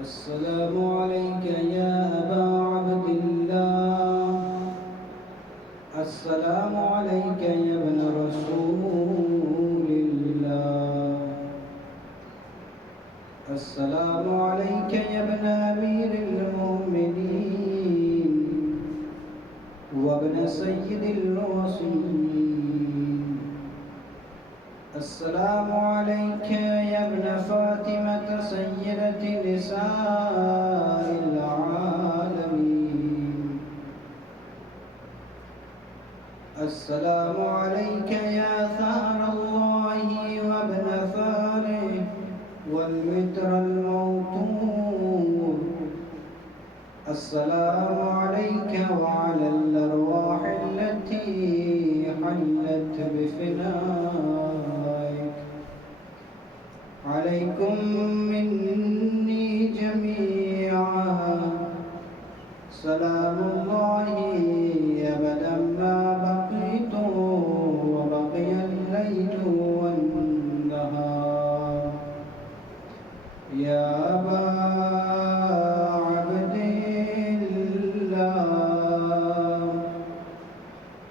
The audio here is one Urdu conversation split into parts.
السلام عليك يا أبا عبد الله. السلام عليك يا ابن رسول الله. السلام عليك يا ابن أمير المؤمنين وابن سيد الوصيين. السلام عليك يا ابن فاطمة سيدة نساء العالمين. السلام عليك يا ثار الله وابن ثاره والمتر الموتور. السلام عليك وعلى الأرواح التي حلت بفنائك. عليكم مني جميعا سلام الله أبدا ما بقيت وبقي الليل والنهار. يا أبا عبد الله.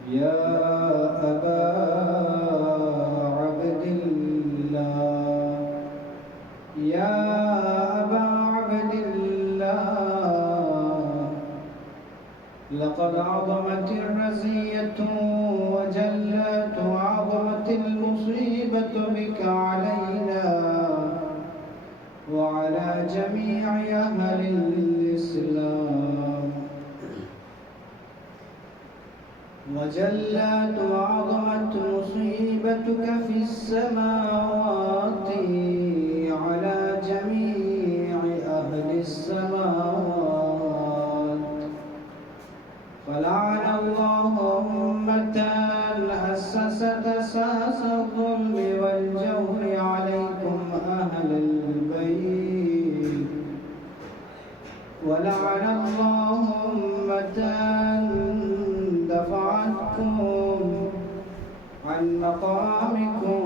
يا أبا عبد الله. يا أبا عبد الله. لقد عظمت الرزية وجلت وعظمت المصيبة بك علينا وعلى جميع أهل الإسلام. وجلت وعظمت مصيبتك في السماوات على جميع أهل السماوات. فلعن الله أمة أسست أساس الظلم والجور عليكم أهل البيت. ولعن الله أمة دفعتكم عن مقامكم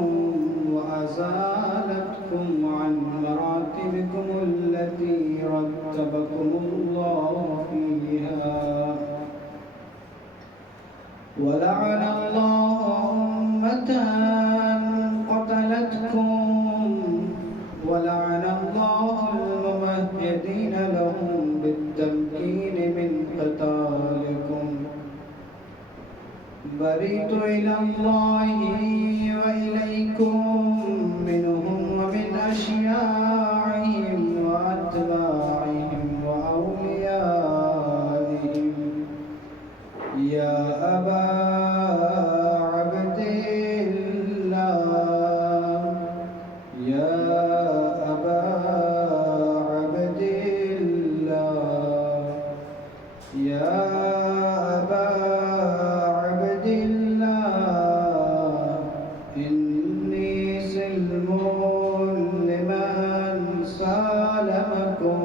وأزالتكم عن مراتبكم التي رتبكم الله فيها. ولعن الله أمة قتلتكم. ولعن الله الممهدين لهم بالتمكين من قتالكم. بريت إلى الله وإليكم منهم ومن أشياعهم وأتباعهم وأوليائهم. يا أبا عبد الله. يا أبا عبد الله. يا أبا عبد الله. إني سلم لمن سالمكم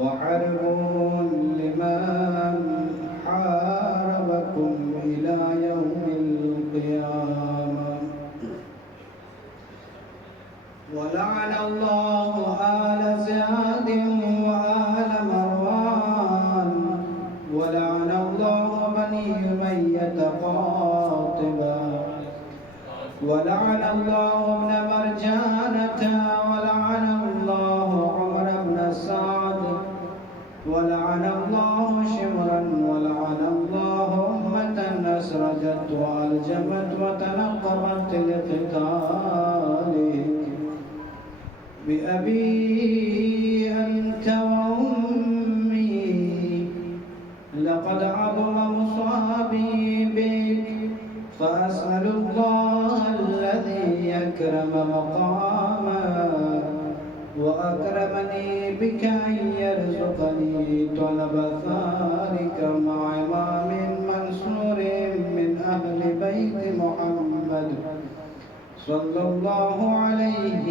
وحرب لمن حاربكم إلى يوم القيامة. ولعن الله آل زياد وآل مروان. ولعن الله بني أمية قاطبا. ولعن الله ابن مرجانة. ولعن الله عمر بن سعد. ولعن الله شمرا. ولعن الله أمة أسرجت وألجمت وتنقبت لقتالك. بأبي أنت وأمي لقد عظم مصابي بك. فأسأل الله الذي أكرم مقاما وأكرمني بك أن يرزقني طلب ثارك مع إمام منصور من أهل بيت محمد صلى الله عليه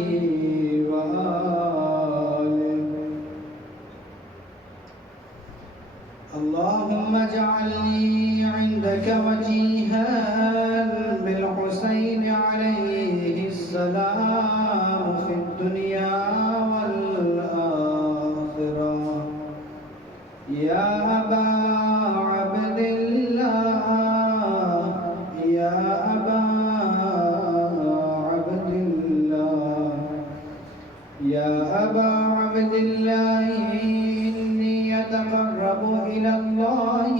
وآله. اللهم اجعلني عندك وجيها بالحسين عليه السلام في الدنيا والآخرة. يا أبا عبد الله يا أبا عبد الله يا أبا عبد الله إني أتقرب إلى الله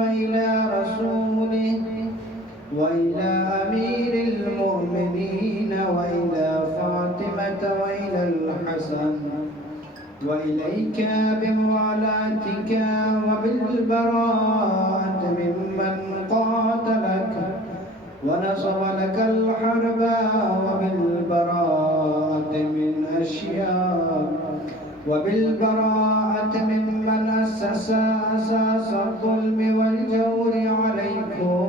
وإلى رسوله وإلى أمير المؤمنين وإلى فاطمة وإلى الحسن وإليك بموالاتك وبالبراءة ممن قاتلك ونصب لك الحرب وبالبراءة من أشياء وبالبراءة ممن أسس أساس الظلم والجور عليكم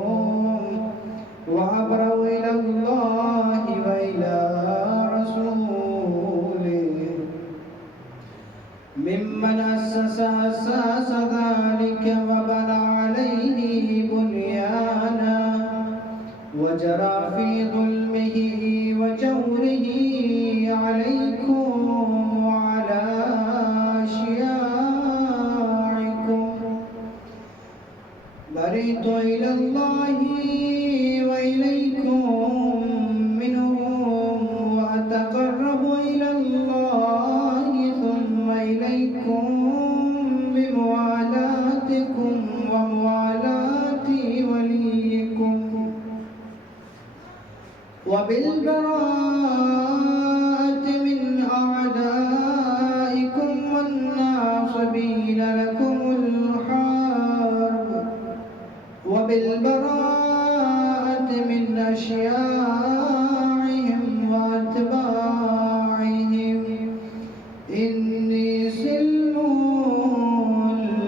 وأبرأ إلى الله وإلى رسوله ممن أسس أساس ذلك وبنى عليه بنيانا وجرى في ظلمه وجوره عليكم وعلى أشياعكم برئت إلى الله وإليكم منهم وأتقرب إلى الله ثم إليكم بموالاتكم وموالاة وليكم وبالبراءة من أعدائكم والناصبين لكم الحرب وبالبراءة من أشياعهم وأتباعهم إني سلم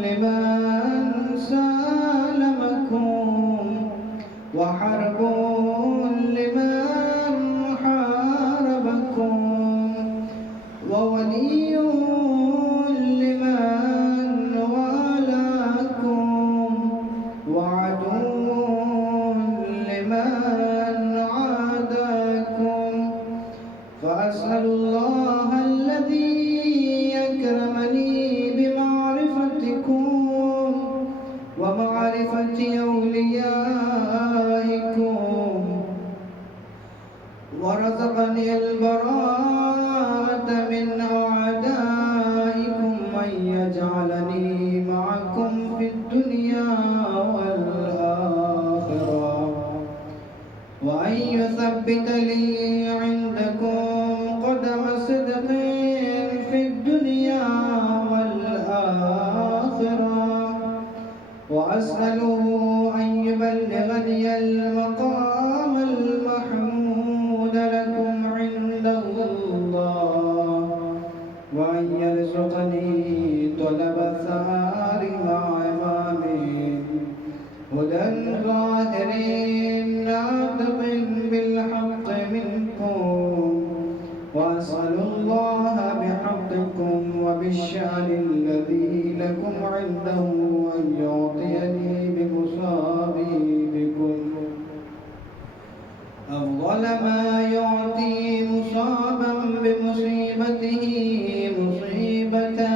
لمن سالمكم وحرب لمن حاربكم وولي لمن والاكم وعدو لمن عاداكم فأسأل الله الذي أكرمني بمعرفتكم ومعرفة أوليائكم ورزقني البراءة من أعدائكم أن يجعلني معكم في الدنيا والآخرة وأن يثبت لي عندكم قدم صدق في الدنيا والآخرة وأسأله أن يبلغني المقام المحمود لكم عند الله وأن يرزقني طلب الثار مع إمامه هدى ظاهر ناطق بالحق منكم وأسأل الله بحقكم وبالشأن الذي لكم عنده أن يعطيني بمصابي بكم أفضل ما يعطي مصابا بمصيبته مصيبة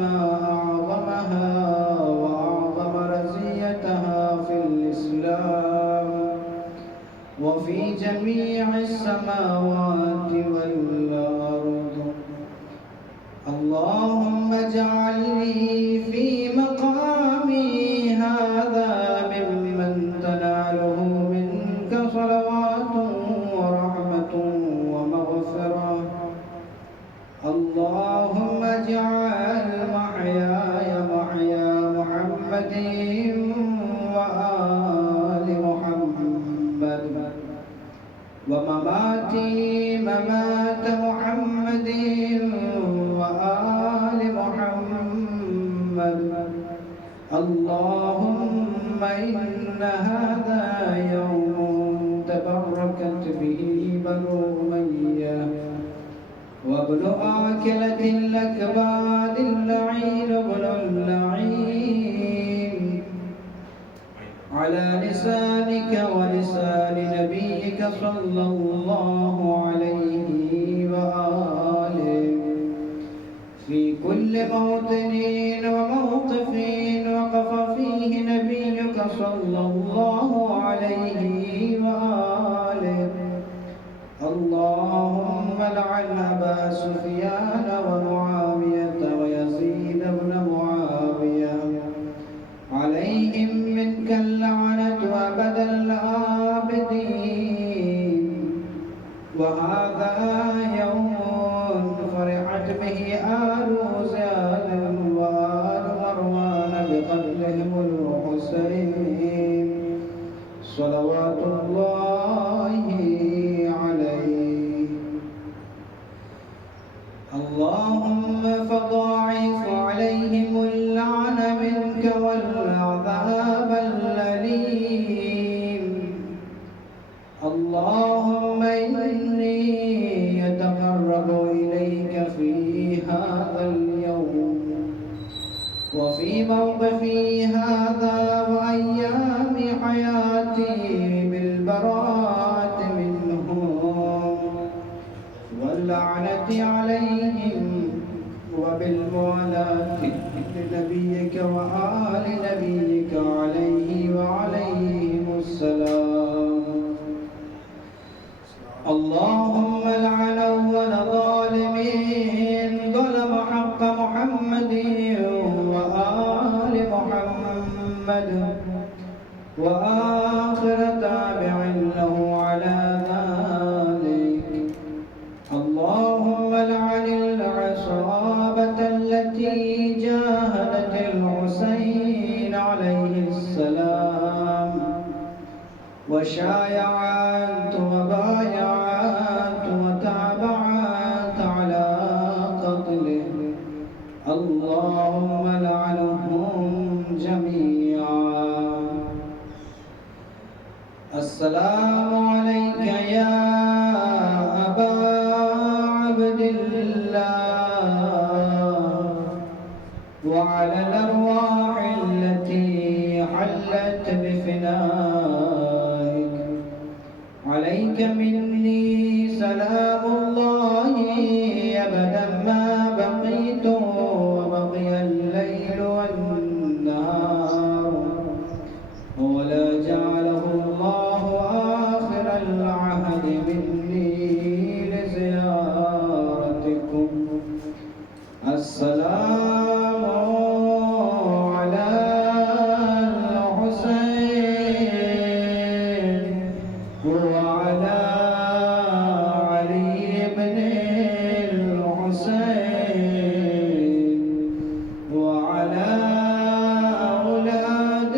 ما أعظمها وأعظم رزيتها في الإسلام وفي جميع السماوات والأرض اللهم اجعلني في مقامي هذا ممن تناله منك صلوات ورحمة ومغفرة اللهم اجعل محياي محيا محمد وآل محمد ومماتي ممات محمد وآل محمد اللهم إن هذا يوم تبركت به بنو أمية وابن آكلة الأكباد اللعين ابن اللعين على لسانك ولسان نبيك صلى الله عليه وآله في كل موطن وموقف صلى الله عليه وآله. اللهم لعن أبا سفيان ومعاوية ويزيد بن معاوية، عليهم منك اللعنة أبد الآبدين. وهذا يوم فرحت به آل زياد وآل مروان بقتلهم الحسين صلوات الله عليه. اللهم فضاعف عليهم اللعن منك والعذاب الأليم. اللهم إني أتقرب إليك في هذا اليوم وفي موقفي هذا وأيام حياتي بالبراءة منهم واللعنة عليهم وبالموالاة لنبيك وآل نبيك عليه وعليهم السلام. اللهم لعن أول ظالمين ظلم حق محمد وآل محمد وآخر تابع له على ذلك. اللهم لعن العصابة التي جاهدت الحسين عليه السلام وشايعت وبايعت وتابعت على قتله. اللهم لعنهم جميعا. السلام عليك يا أبا عبد الله وعلى الأرواح التي حلت بفنائك. عليك مني سلام الله أبدا ما بقيت وبقي الليل والنهار، ولا جعله الله آخر العهد مني لزيارتكم. السلام على الحسين وعلى علي بن الحسين وعلى أولاد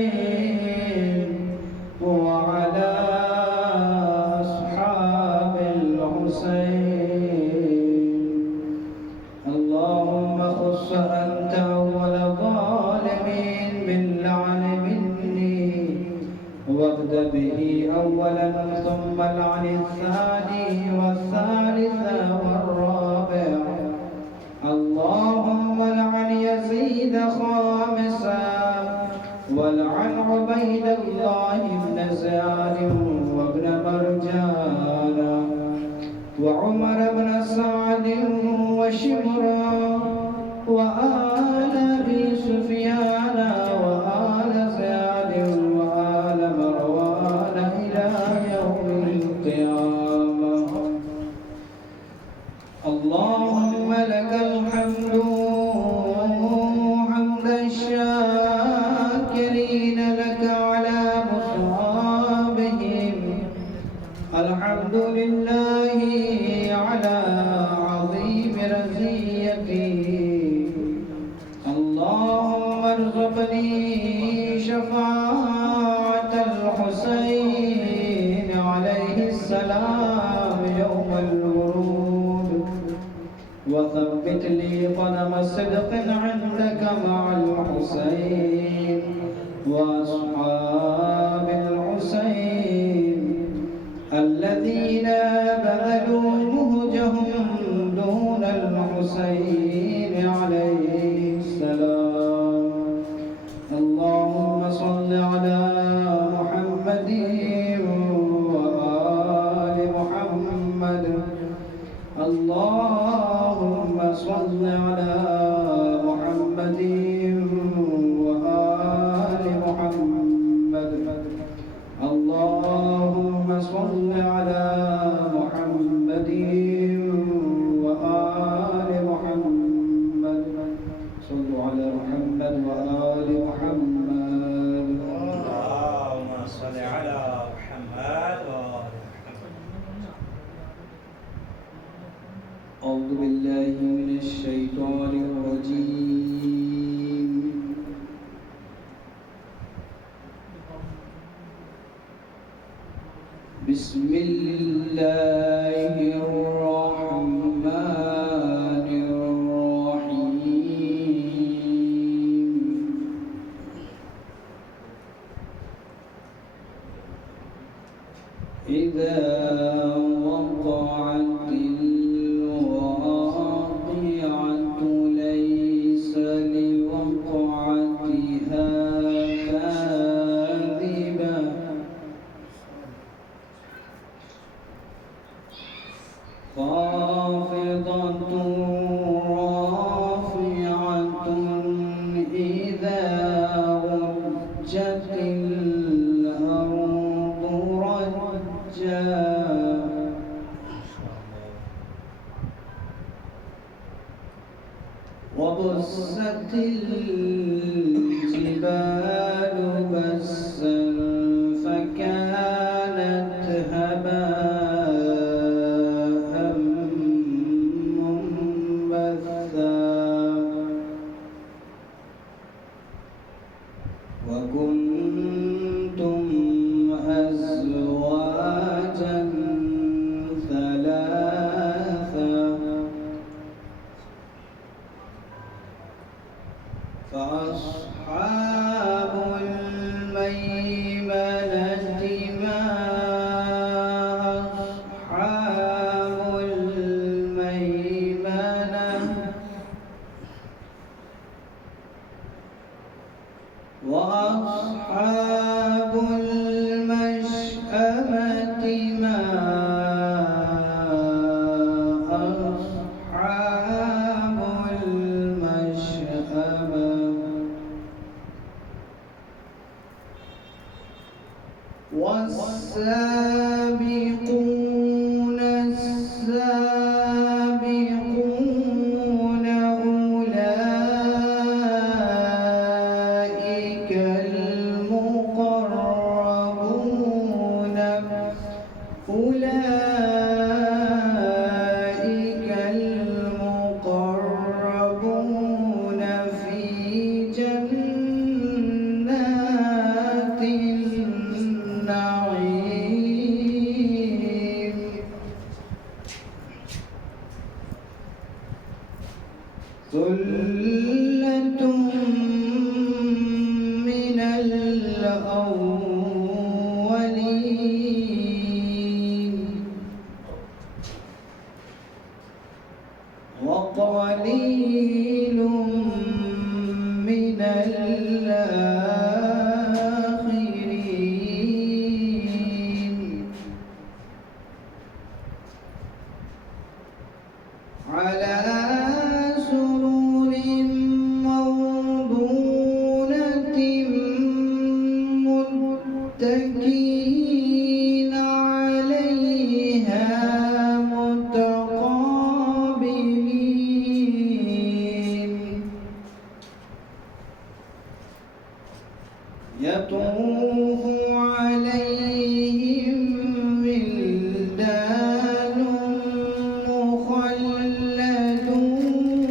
الحسين وعلى أصحاب الحسين. اللهم خص أنت أول ظالمين باللعن مني وابدأ به أولا ثم لعن الثاني والثالث والرابع. اللهم لعن يزيد خامسا ولعن عبيد الله بن زياد وابن مرجان وعمر بن سعد وشمرا وآل أبي سفيان وآل زياد وآل مروان إلى يوم القيامة. اللهم لك الحمد حمد الشاكرين لك على مصابهم. الحمد لله على عظيم رزيتي. اللهم ارزقني شفاعة الحسين عليه السلام يوم الورود، وثبت لي قدم صدق عندك مع الحسين وأصحاب الحسين الذين بذلوا مهجهم دون الحسين عليه السلام. اللهم صل على محمد وآل محمد. اللهم صل على محمد وآل أعوذ بالله من الشيطان الرجيم. بسم الله الرحمن الرحيم. إذا وقعت الواقعة ليس لوقعتها كاذبة خافضة رافعة إذا رجت الأرض رجا وبست الجبال بسا فكانت هباء منبثا وكنتم أزواجا ثلاثا فأصحاب الميمنة ما أصحاب الميمنة وأصحاب المشأمة ما أصحاب المشأمة والسابقون السابقون أولئك المقربون في جنات النعيم ثلة من الأولين وقليل من الآخرين على سرر موضونة متكئين عليها متقابلين يطوف عليهم ولدان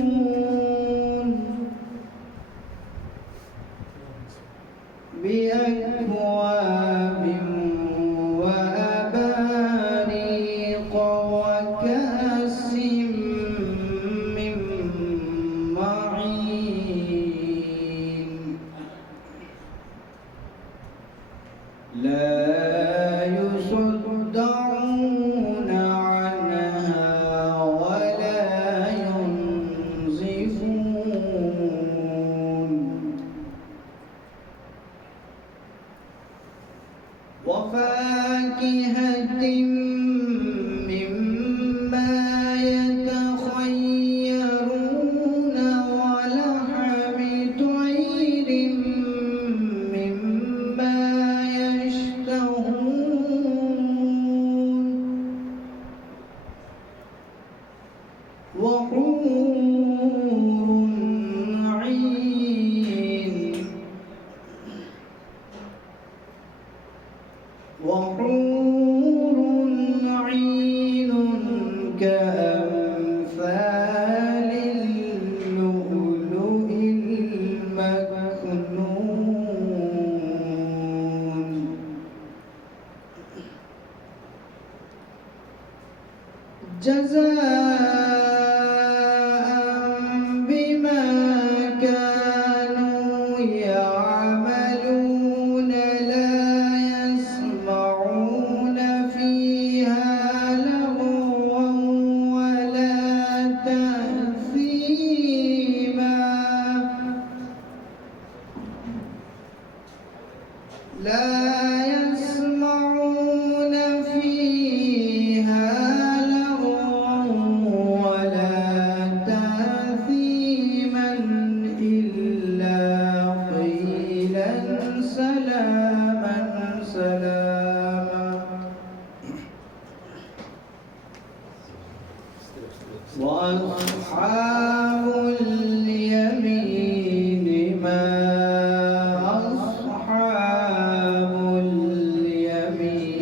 مخلدون بأكواب وأباريق وكأس من معين لا يصدعون عنها ولا ينزفون وفاكهة مما يتخيرون ولحم طير مما يشتهون وحور عين وحور عين كأمثال جزاء بما كانوا يعملون لا يسمعون فيها لغوا ولا تأثيما لا يسمعون فيها لغوا ولا تأثيما إلا قيلا سلاما سلاما وأصحاب اليمين ما أصحاب اليمين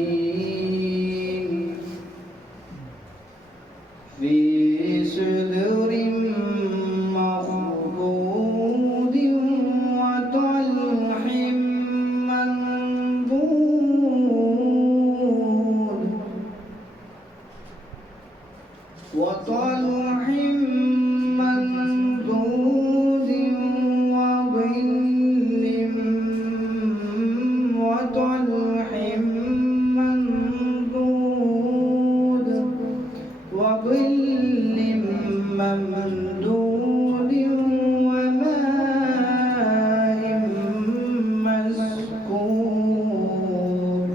في سدر مخضود وطلح منضود وطلح ممدود وطلح ممدود وظل ممدود وماء مسكوب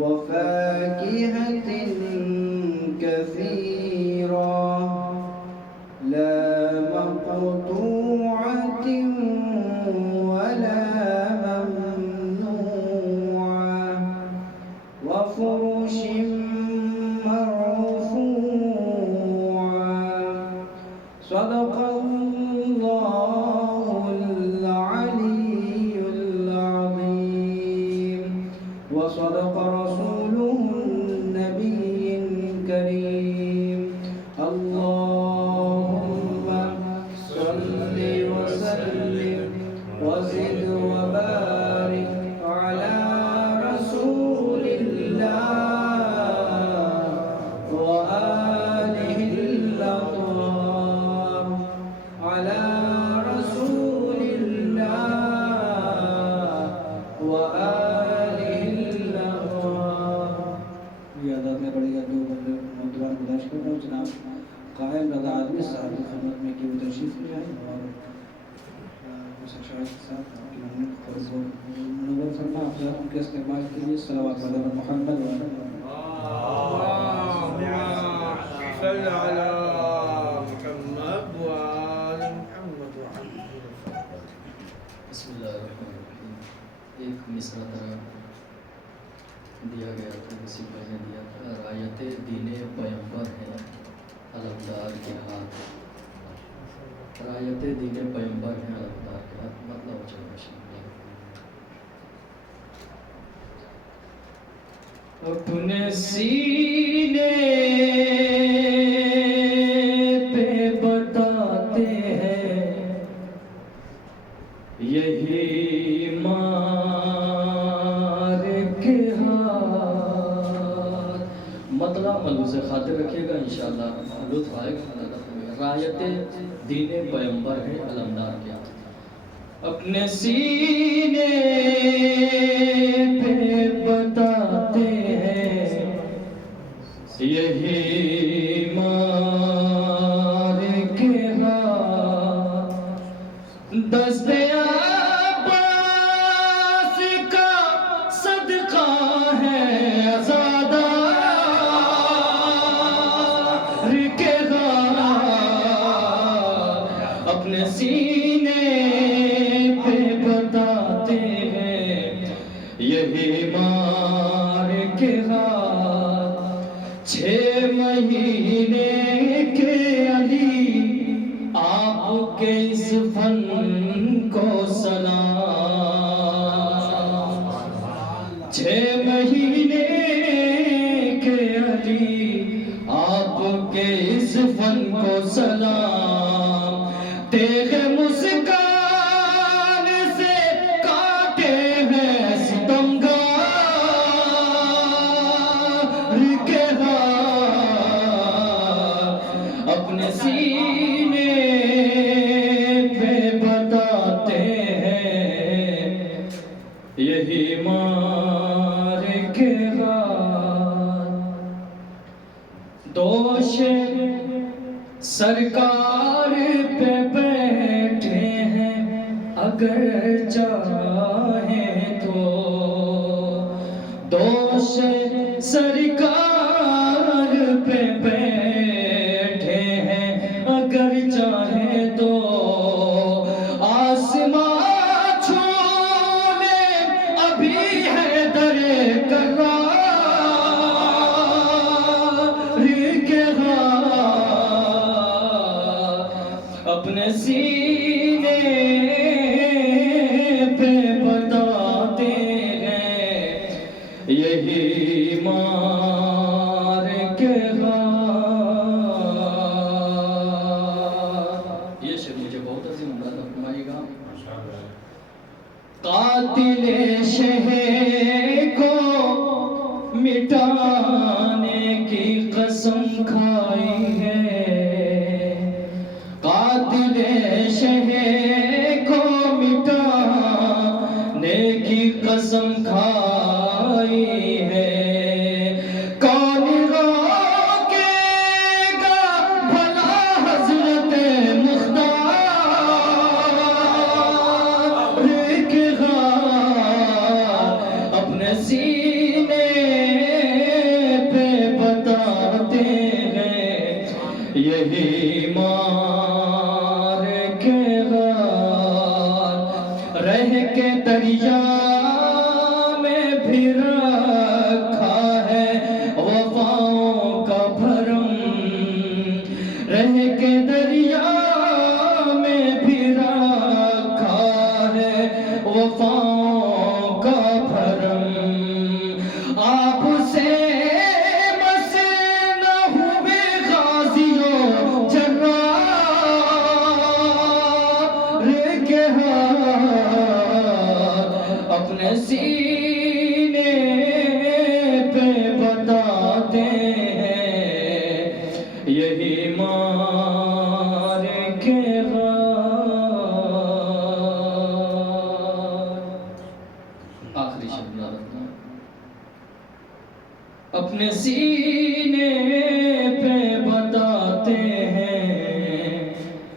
وفاكهة كثيرة لا مقطوعة ولا ممنوعة وفرش مرفوعة صدق الله العلي العظيم وصدق رسوله النبي الكريم اللهم صل وسلم وزد وبارك على رسول الله وآله الأطهار على رسول الله وآله الأطهار ریاضات میں پڑھی گا جو بندے دوبارہ گزارش کر رہا ہوں جناب قائم رضا عالمی صاحب کی خدمت میں کی وہ تشریف لے جائیں اور دوسرے شاعر کے ساتھ منور فرما افضل ان کے استقبال کے لیے صلوات علی محمد صل على محمد وآل محمد بسم اللہ الرحمن الرحیم. ایک مصرع طرح دیا گیا تھا، کسی بھائی نے دیا تھا، رایت دین پیمبر ہے علمدار کے ہاتھ. رایت دین پیمبر ہے علمدار کے ہاتھ مطلب ہو چاہیے اپنے سینے پہ بتاتے ہیں یہی مار کے ہاتھ. مطلب ملوز خاطر رکھیے گا انشاءاللہ لطف آئے گا. رایت دین پیمبر ہے علمدار کے ہاتھ. اپنے سینے پہ بتاتے ہیں یہی مار کے ہاتھ. دست عباس کا صدقہ ہے عزادار کے ہاتھ. اپنے سینے پہ بتاتے ہیں یہی مار کے ہاتھ. 6 مہینے کے علی آپ کے اس فن کو سلام. 6 مہینے کے علی آپ کے اس فن کو سلام. تیغ مسکان سے کاٹے ہیں ستمگار کے ہاتھ. دوش سرکار پہ بیٹھے ہیں اگر چاہیں تو، دوش سرکار پہ بیٹھے ہیں اگر چاہیں تو، آسمان چھونے ابھی ہے در کرار کے ہاتھ اپنے سینے پہ بتاتے ہیں یہی مار کے غار۔ یہ شعر مجھے بہت عظیم انداز میں فرمائیے گا۔ قاتل شہر کو مٹانے کی قسم کھائی ہے، قاتل شہر کو مٹانے کی قسم کھائی ہے، کون روکے گا بھلا حضرت مختار کے غار اپنے سینے پہ بتاتے ہیں یہی مار کے غار، رہ کے دریا میں بھی رکھا ہے وفاؤں کا بھرم، رہ کے دریا میں بھی رکھا ہے وفاؤں کا بھرم، آپ سے بس نہ ہوئے غازیوں جرار کے ہاتھ اپنے سینے پہ بتاتے ہیں یہی مار کے غار۔ آخری شبد یاد رکھنا، اپنے سینے پہ بتاتے ہیں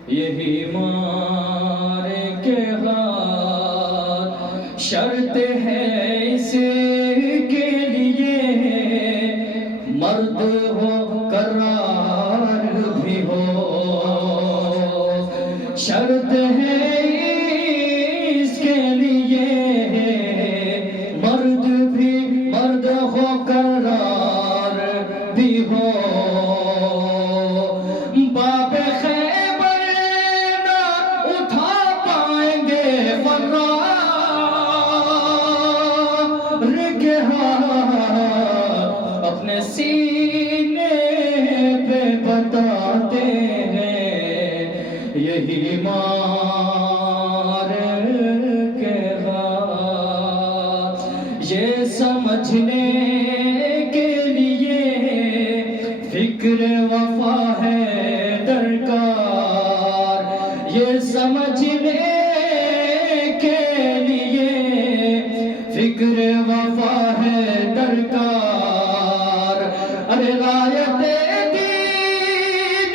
یہی مار کے غار، شرط ہے اس کے لیے مرد ہو کرار بھی ہو، شرط ہے اس کے لیے مرد ہو کرار بھی ہو، باب خیبر نہ اٹھا پائیں گے فرار کے ہاتھ اپنے سینے پہ بتاتے ہیں یہی مار کے غار، یہ سمجھنے کے لیے فکر وفا ہے درکار، یہ سمجھنے کے لیے فکر وفا ہے درکار، ارے رایت دین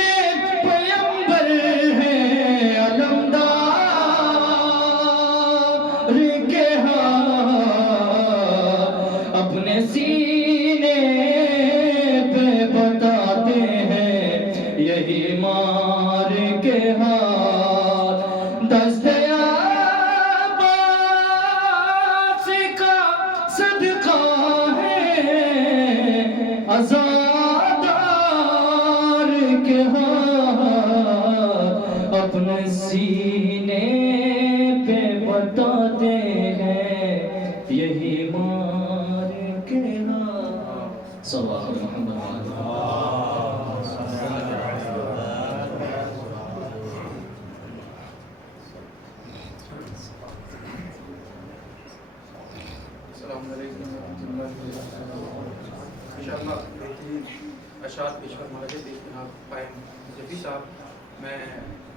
پیمبر ہے علمدار کے ہاتھ اپنے سینے پہ بتاتے ہیں یہی مار کے ہاتھ، دست عباس کا صدقہ ہے عزادار کے ہاتھ اپنے سینے پہ بتاتے ہیں یہی مار کے ہاتھ۔ صلی اللہ علیہ محمد السلام علیکم ورحمۃ اللہ وبرکاتہ۔ انشاءاللہ بہترین اشعار پیش فرما رہے تھے جناب قائم جفی صاحب، میں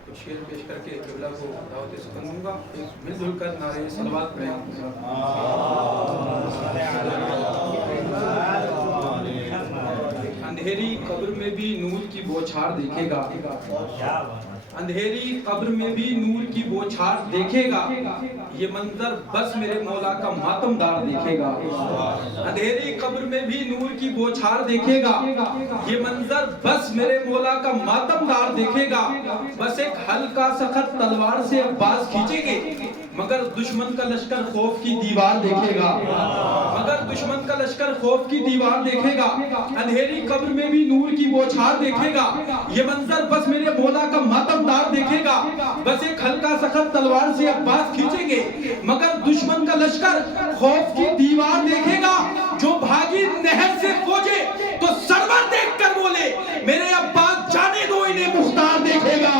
کچھ شعر پیش کر کے قبلہ کو دعوت سکن دوں گا، ایک مل جل کر نعرے صلوات پڑھیں۔ اندھیری قبر میں بھی نور کی بوچھار دیکھے گا، اندھیری قبر میں بھی نور کی بوچھار دیکھے گا، یہ منظر بس میرے مولا کا ماتم دار دیکھے گا، اندھیری قبر میں بھی نور کی بوچھار دیکھے گا، یہ منظر بس میرے مولا کا ماتم دار دیکھے گا، بس ایک ہلکا سخت تلوار سے عباس کھینچیں گے، مگر دشمن کا لشکر خوف کی دیوار دیکھے گا، مگر دشمن کا لشکر خوف کی دیوار دیکھے گا، اندھیری قبر میں بھی نور کی بوچھار دیکھے گا، یہ منظر بس میرے مولا کا ماتم دار دیکھے گا، بس ایک ہلکا سخت تلوار سے عباس کھینچیں گے، مگر دشمن کا لشکر خوف کی دیوار دیکھے گا، جو بھاگی نہر سے فوجے تو سرور دیکھ کر بولے میرے عباس جانے دو انہیں مختار دیکھے گا،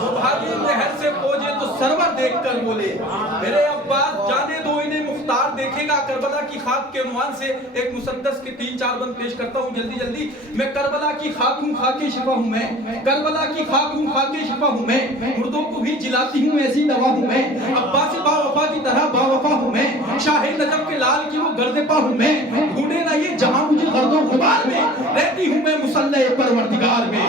جو بھاگی نہر سے فوجے تو سرور دیکھ کر بولے میرے عباس جانے دو انہیں مختار دیکھے گا۔ کربلا کی خاک کے عنوان سے ایک مسدس کے 3-4 بند پیش کرتا ہوں جلدی جلدی۔ میں کربلا کی خاک ہوں، خاک شفا ہوں میں، کربلا کی خاک ہوں، خاک شفا ہوں میں، مردوں کو بھی جلاتی ہوں ایسی دوا ہوں میں، عباس با وفا کی طرح با وفا ہوں میں، شاہ نجف کے لال کی وہ گرد پا ہوں میں، ڈھونڈے نہ یہ جہاں مجھے غرد و غبار میں، رہتی ہوں میں مسلح پروردگار میں۔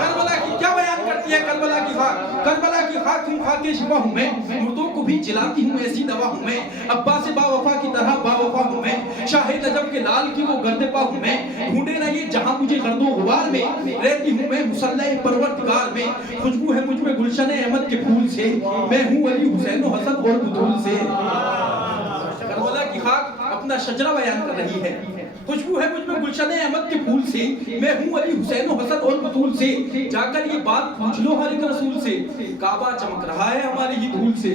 کربلا کی کیا بیان کرتی ہے کربلا کی خاک؟ کربلا کی خاک ہوں، خاک شفا ہوں میں، مردوں کو بھی جلاتی ہوں ایسی دوا ہوں میں، عباس با وفا کی طرح با وفا ہوں میں، شاہ نجف کے لال کی وہ گرد پا ہوں میں، ڈھونڈے نہ یہ جہاں مجھے غرد و غبار میں، رہتی ہوں میں مسلح پروردگار میں، خوشبو ہے مجھ میں گلشن احمد کے پھول سے، میں ہوں علی حسین و حسن اور بطول سے۔ کربلا کی خاک اپنا شجرہ بیان کر رہی ہے، خوشبو ہے مجھ میں گلشن احمد کے پھول سے، میں ہوں علی حسین و حسن اور بطول سے، جا کر یہ بات پوچھ لو ہر ایک رسول سے، کعبہ چمک رہا ہے ہماری ہی دھول سے،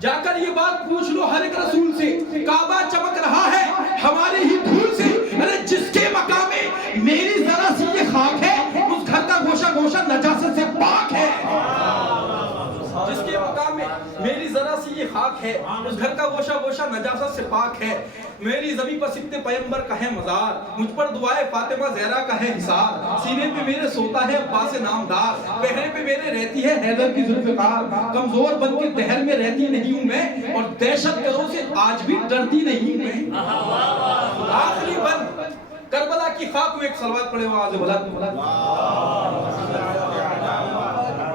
جا کر یہ بات پوچھ لو ہر ایک رسول سے، کعبہ چمک رہا ہے ہماری ہی دھول سے، ارے جس کے مقام میں میری ذرا سی یہ خاک ہے اس گھر کا گوشہ گوشہ نجاست سے پاک ہے، جس کے مقام میں میری ذرا سی یہ خاک ہے اس گھر کا گوشہ گوشہ نجاست سے پاک ہے، میری زمین پر سبت پیمبر کا ہے مزار، مجھ پر دعائے فاطمہ زہرا کا ہے حصار، سینے پہ میرے سوتا ہے عباس نامدار، پہرے پہ میرے رہتی ہے حیدر کی ذوالفقار، کمزور بن کے دہر میں رہتی نہیں ہوں میں، اور دہشت گردوں سے آج بھی ڈرتی نہیں ہوں میں۔ آخری بند کربلا کی خاک میں ایک صلوات پڑھے آواز بلند،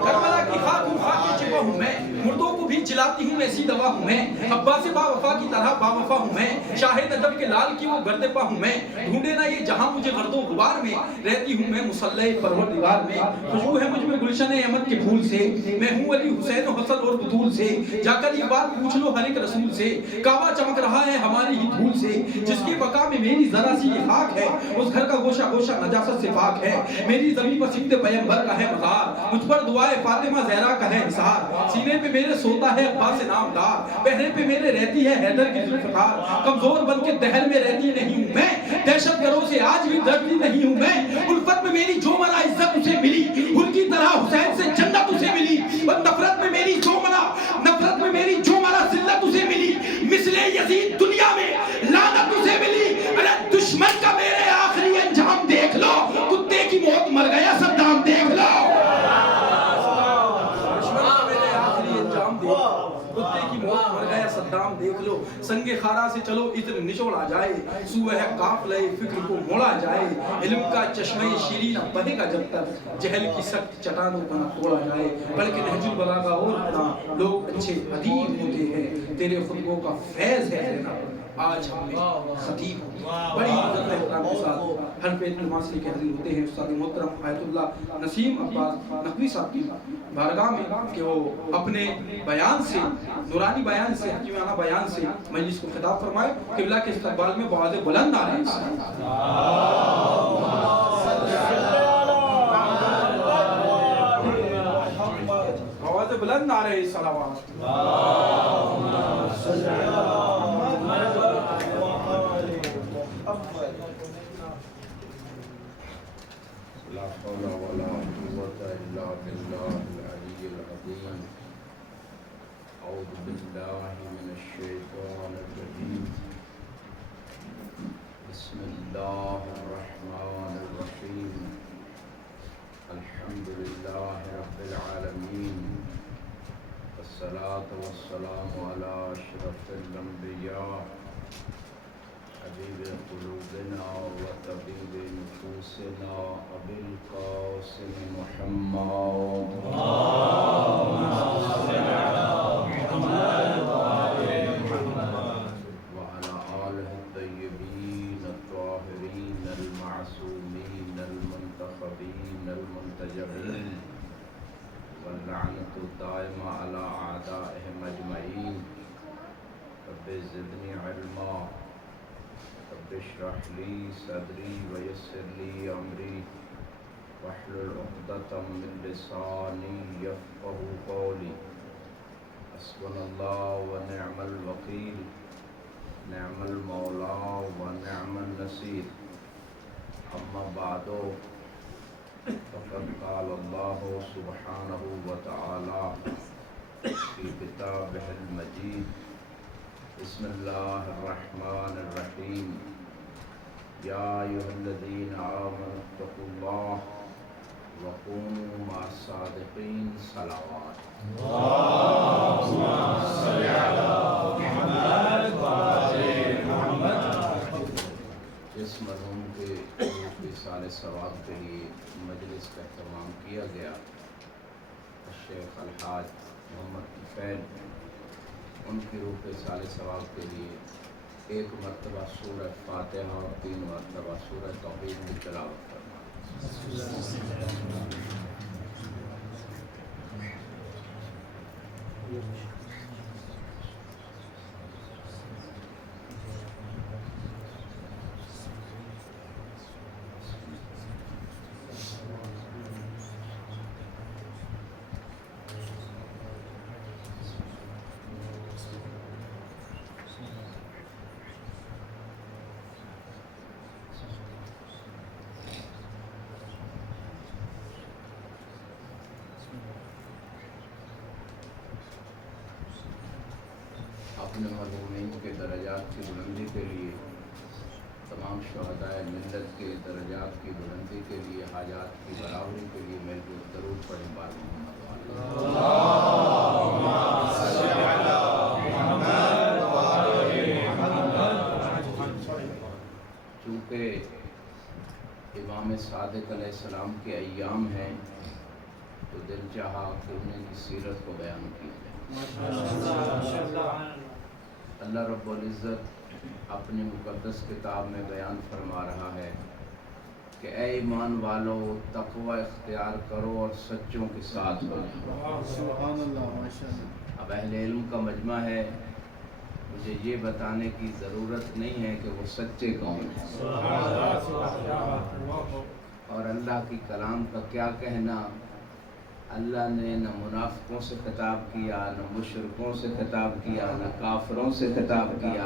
کربلا کی خاک ہوں، خاک چپا ہوں میں، مردوں کو بھی جلاتی ہوں ایسی دوا ہوں میں، عباس با وفا کی طرح با وفا ہوں میں، شاہ نجف کے لال کی وہ گرد پا ہوں میں، ڈھونڈے نہ یہ جہاں مجھے غرد و غبار میں، رہتی ہوں میں مسلح پروردگار میں، خوشبو ہے مجھ میں گلشن احمد کے پھول سے، میں ہوں علی حسین و حسن اور بطول سے، جا کر یہ بات پوچھ لو ہر ایک رسول سے، کعبہ چمک رہا ہے ہماری ہی دھول سے، جس کے بقا میں میری ذرا سی یہ خاک ہے اس گھر کا گوشہ گوشہ نجاست سے پاک ہے، میری زمین پر سبت پیمبر کا ہے مزار، مجھ پر دعائے فاطمہ زہرا کا ہے حصار، سینے پہ میرے سوتا ہے عباس نامدار، پہرے پہ میرے رہتی ہے حیدر کی ذوالفقار، کمزور بن کے دہر میں رہتی نہیں ہوں میں، دہشت گردوں سے آج بھی ڈرتی نہیں ہوں میں، الفت میں میری جو ملا عزت اسے ملی، ان کی طرح حسین سے جنت اسے ملی، اور نفرت میں میری جو ملا ذلت اسے ملی، مثل یزید دنیا میں لعنت اسے ملی، ارے دشمن کا میرے آخری انجام دیکھ لو، کتے کی موت مر گیا صدام دیکھ لو، کتے کی موت مر گیا صدام دیکھ لو، سنگ خارا سے چلو عطر نچوڑا جائے، سوئے قافلہ فکر کو موڑا جائے، علم کا چشمہ شیرین بہے گا جب تک جہل کی سخت چٹانوں کو نہ توڑا جائے، بلکہ نہج البلاغہ اور پڑھا لوگ اچھے ادیب ہوتے ہیں، تیرے خطبوں کا فیض ہے دینا آج ہم میں خطیب بڑی عزت احترام کے ساتھ ہر پیٹ علماء سے حاضر ہوتے ہیں استاد محترم آیت اللہ نسیم عباس نقوی صاحب کی بارگاہ میں کہ وہ اپنے بیان سے نورانی بیان سے حکیمانہ بیان سے مجلس کو خطاب فرمائے، قبلہ کے استقبال میں بآواز بلند آ رہے ہیں، بآواز بلند آ رہے ہیں صلوات، لا حول ولا قوة إلا بالله العلي العظيم أعوذ بالله من الشيطان الرجيم بسم الله الرحمن الرحيم الحمد لله رب العالمين والصلاة والسلام على أشرف الأنبياء قلوبنا وطبيب نفوسنا أبي القاسم محمد وعلى آله الطيبين الطاهرين المعصومين المنتخبين المنتجبين واللعنة الدائمة على أعدائهم أجمعين. رب زدني علما رب اشرح لي صدري ويسر لي أمري واحلل عقدة من لساني يفقهوا قولي. حسبنا الله ونعم الوكيل نعم المولى ونعم النصير. أما بعد فقد قال الله سبحانه وتعالى في كتابه المجيد بسم الله الرحمن الرحيم يا أيها الذين آمنوا اتقوا الله وكونوا مع الصادقين. صلوات جس مرحوم کے سال ثواب کے لیے مجلس کا اہتمام کیا گیا، شیخ الحاج محمد طفیل، ان کی روح کے سال ثواب کے لیے 1 مرتبہ سورہ فاتحہ اور 3 مرتبہ سورہ توحید کی تلاوت کرنا. اپنے مرحومین کے درجات کی بلندی کے لیے، تمام شہدائے ملت کے درجات کی بلندی کے لیے، حاجات کی برابری کے لیے مل کر درود پڑھیں بار محمد والے. چونکہ امام صادق علیہ السلام کے ایام ہیں تو دل چاہا کہ انہیں کی سیرت کو بیان کیا جائے. اللہ رب العزت اپنی مقدس کتاب میں بیان فرما رہا ہے کہ اے ایمان والو تقوی اختیار کرو اور سچوں کے ساتھ ہو جاؤ. سبحان اللہ، ماشاءاللہ. اب اہل علم کا مجمع ہے، مجھے یہ بتانے کی ضرورت نہیں ہے کہ وہ سچے کون ہیں، اور اللہ کی کلام کا کیا کہنا. اللہ نے نہ منافقوں سے خطاب کیا، نہ مشرکوں سے خطاب کیا، نہ کافروں سے خطاب کیا.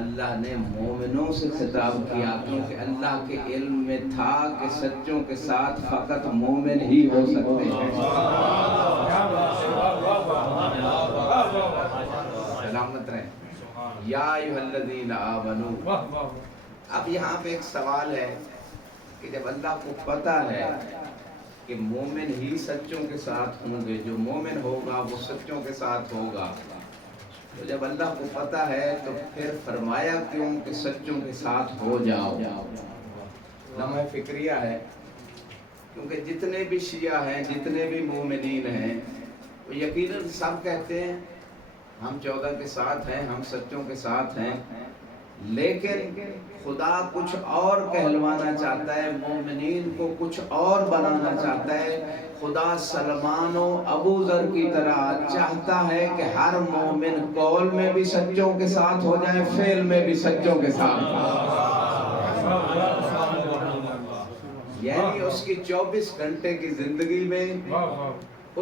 اللہ نے مومنوں سے خطاب کیا، کیونکہ اللہ کے علم میں تھا کہ سچوں کے ساتھ فقط مومن ہی ہو سکتے ہیں. سلامت رہیں. یا ایھا الذین آمنوا. اب یہاں پہ ایک سوال ہے کہ جب اللہ کو پتہ ہے کہ مومن ہی سچوں کے ساتھ ہوں گے، جو مومن ہوگا وہ سچوں کے ساتھ ہوگا، تو جب اللہ کو پتہ ہے تو پھر فرمایا کیوں کہ سچوں کے ساتھ ہو جاؤ. لمحہ فکریہ ہے، کیونکہ جتنے بھی شیعہ ہیں، جتنے بھی مومنین ہیں، وہ یقیناً سب کہتے ہیں ہم 14 کے ساتھ ہیں، ہم سچوں کے ساتھ ہیں، لیکن خدا کچھ اور کہلوانا چاہتا ہے، مومنین کو کچھ اور بنانا چاہتا ہے. خدا سلمان و ابو ذر کی طرح چاہتا ہے کہ ہر مومن قول میں بھی سچوں کے ساتھ ہو جائے، فعل میں بھی سچوں کے ساتھ. یعنی اس کی 24 گھنٹے کی زندگی میں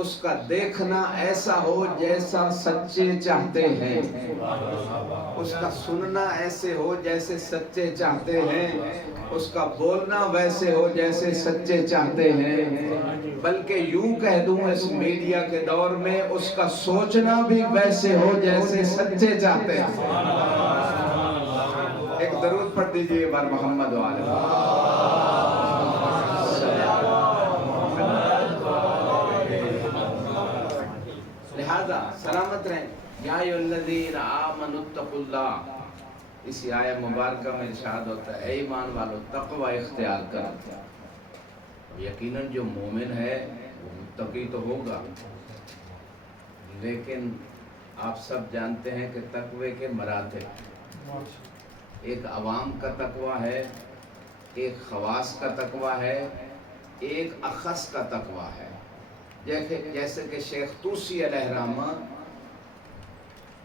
اس کا دیکھنا ایسا ہو جیسا سچے چاہتے ہیں، اس کا سننا ایسے ہو جیسے سچے چاہتے ہیں، اس کا بولنا ویسے ہو جیسے سچے چاہتے ہیں. بلکہ یوں کہہ دوں اس میڈیا کے دور میں اس کا سوچنا بھی ویسے ہو جیسے سچے چاہتے ہیں. ایک درود پڑھ دیجئے بار محمد والے. لہذا سلامت رہیں. یا ایھا الذین آمنوا اتقوا اللہ. اسی آیہ مبارکہ میں ارشاد ہوتا ہے اے ایمان والو تقوی اختیار کرو. یقیناً جو مومن ہے وہ متقی تو ہوگا، لیکن آپ سب جانتے ہیں کہ تقوی کے مراتب، ایک عوام کا تقوی ہے، ایک خواص کا تقوی ہے، ایک اخص کا تقوی ہے. جیسے کہ شیخ طوسی علیہ الرحمہ،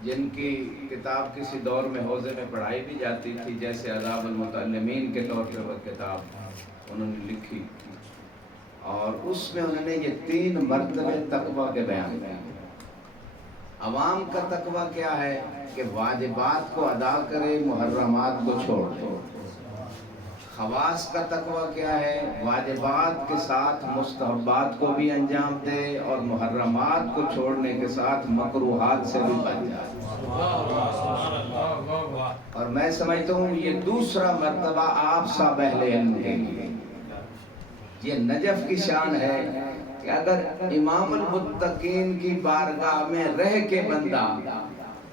جن کی کتاب کسی دور میں حوزے میں پڑھائی بھی جاتی تھی، جیسے عذاب المتعلمین کے طور پہ وہ کتاب انہوں نے لکھی، اور اس میں انہوں نے یہ 3 مرتبے تقوی کے بیان کیے. عوام کا تقوی کیا ہے کہ واجبات کو ادا کرے، محرمات کو چھوڑ دے. خواص کا تقوی کیا ہے؟ واجبات کے ساتھ مستحبات کو بھی انجام دے اور محرمات کو چھوڑنے کے ساتھ مکروہات سے بھی بچ جائے. اور میں سمجھتا ہوں یہ دوسرا مرتبہ آپ صاحب اہل علم کے لیے یہ نجف کی شان ہے کہ اگر امام المتقین کی بارگاہ میں رہ کے بندہ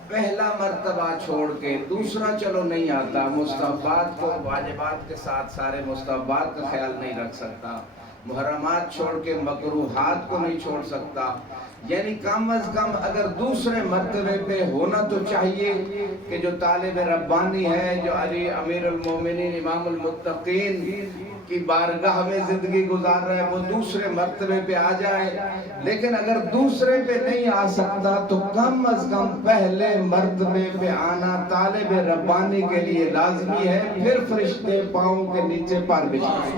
پہلا مرتبہ چھوڑ کے دوسرا چلو نہیں آتا، مستحبات کو واجبات کے ساتھ سارے مستحبات کا خیال نہیں رکھ سکتا، محرمات چھوڑ کے مکروہات کو نہیں چھوڑ سکتا، یعنی کم از کم اگر دوسرے مرتبے پہ ہونا تو چاہیے کہ جو طالب ربانی ہے، جو علی امیر المومنین امام المتقین کی بارگاہ میں زندگی گزار رہا ہے، وہ دوسرے مرتبے پہ آ جائے. لیکن اگر دوسرے پہ نہیں آ سکتا تو کم از کم پہلے مرتبے پہ آنا طالب ربانی کے لیے لازمی ہے. پھر فرشتے پاؤں کے نیچے پر بچھائیں.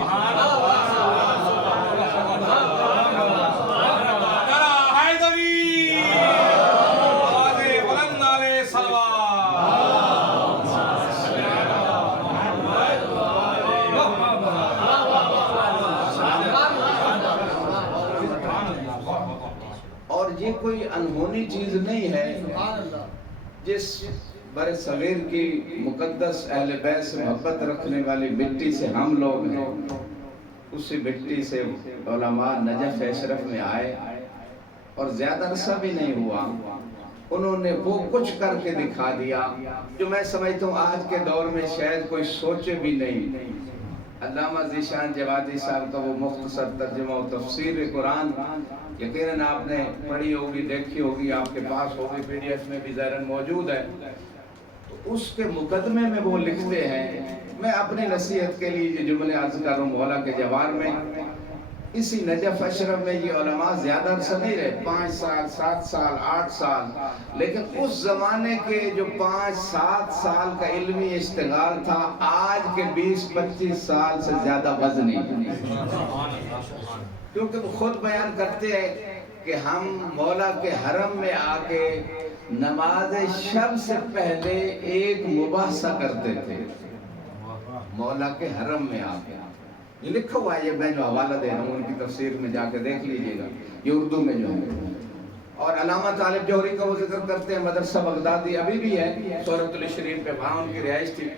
اور یہ کوئی انہونی چیز نہیں ہے. جس بر صغیر کی مقدس اہل بیت سے محبت رکھنے والی مٹی سے ہم لوگ ہیں، اسی مٹی سے علماء نجف اشرف میں آئے اور زیادہ عرصہ بھی نہیں ہوا، انہوں نے وہ کچھ کر کے دکھا دیا جو میں سمجھتا ہوں آج کے دور میں شاید کوئی سوچے بھی نہیں. علامہ ذیشان جوادی صاحب کا وہ مختصر ترجمہ و تفسیر قرآن یقیناً آپ نے پڑھی ہوگی، دیکھی ہوگی، آپ کے پاس ہوگی، پی ڈی ایف میں بھی ظاہراً موجود ہے. تو اس کے مقدمے میں وہ لکھتے ہیں، میں اپنی نصیحت کے لیے یہ جملے عرض کر رہا ہوں مولا کے جوار میں. اسی نجف اشرف میں یہ علماء زیادہ عرصہ نہیں رہے، 5 سال 7 سال 8 سال، لیکن اس زمانے کے جو 5-7 سال کا علمی اشتغال تھا آج کے 20-25 سال سے زیادہ وزنی. کیونکہ وہ خود بیان کرتے ہیں کہ ہم مولا کے حرم میں آ کے نماز شب سے پہلے ایک مباحثہ کرتے تھے. مولا کے حرم میں آ کے یہ لکھا ہوا ہے، میں جو حوالہ دے رہا ہوں ان کی تفسیر میں جا کے دیکھ لیجئے گا، یہ اردو میں جو ہے. اور علامہ طالب جوہری کا وہ ذکر کرتے ہیں، مدرسہ بغدادی ابھی بھی ہے سورۃ الشریف پہ، وہاں ان کی رہائش تھی.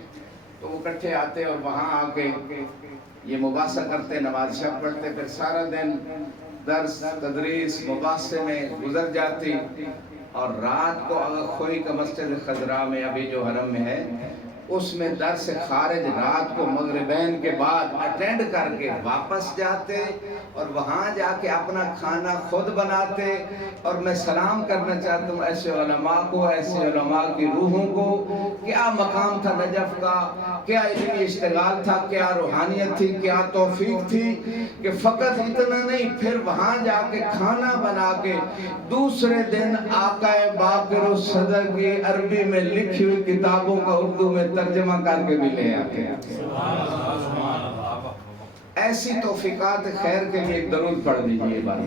تو وہ اکٹھے آتے اور وہاں آ کے یہ مباحثہ کرتے، نماز شب پڑھتے، پھر سارا دن درس تدریس مباحثے میں گزر جاتی. اور رات کو اگر کوئی کا مسجد خضراء میں ابھی جو حرم میں ہے اس میں در سے خارج رات کو مغربین کے بعد اٹینڈ کر کے واپس جاتے اور وہاں جا کے اپنا کھانا خود بناتے. اور میں سلام کرنا چاہتا ہوں ایسے علماء کو، ایسے علماء کی روحوں کو. کیا مقام تھا نجف کا، کیا علمی اشتغال تھا، کیا روحانیت تھی، کیا توفیق تھی کہ فقط اتنا نہیں، پھر وہاں جا کے کھانا بنا کے دوسرے دن آقا باقر الصدر کی عربی میں لکھی ہوئی کتابوں کا اردو میں ترجمہ کر کے بھی لے آتے ہیں. ایسی توفیقات خیر کے لیے ایک درود پڑھ دیجئے بار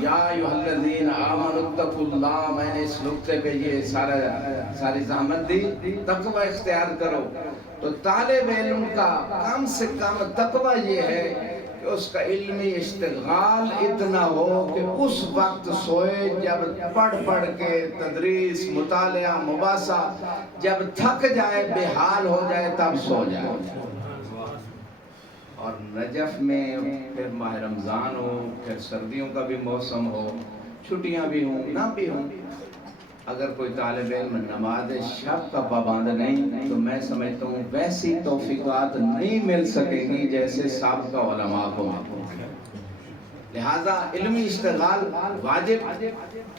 یا ایھا الذین آمنوا اتقوا اللہ. میں نے اس نقطے پہ یہ ساری زحمت دی، تقوی اختیار کرو. تو طالب علم کا کم سے کم تقوی یہ ہے کہ اس کا علمی اشتغال اتنا ہو کہ اس وقت سوئے جب پڑھ کے تدریس مطالعہ مباحثہ، جب تھک جائے بے حال ہو جائے تب سو جائے. اور نجف میں پھر ماہ رمضان ہو، پھر سردیوں کا بھی موسم ہو، چھٹیاں بھی ہوں نہ بھی ہوں، اگر کوئی طالب علم نماز شب کا پابند نہیں تو میں سمجھتا ہوں ویسی توفیقات نہیں مل سکیں گی جیسے سابقہ علماء کو ملیں۔ لہذا علمی اشتغال واجب،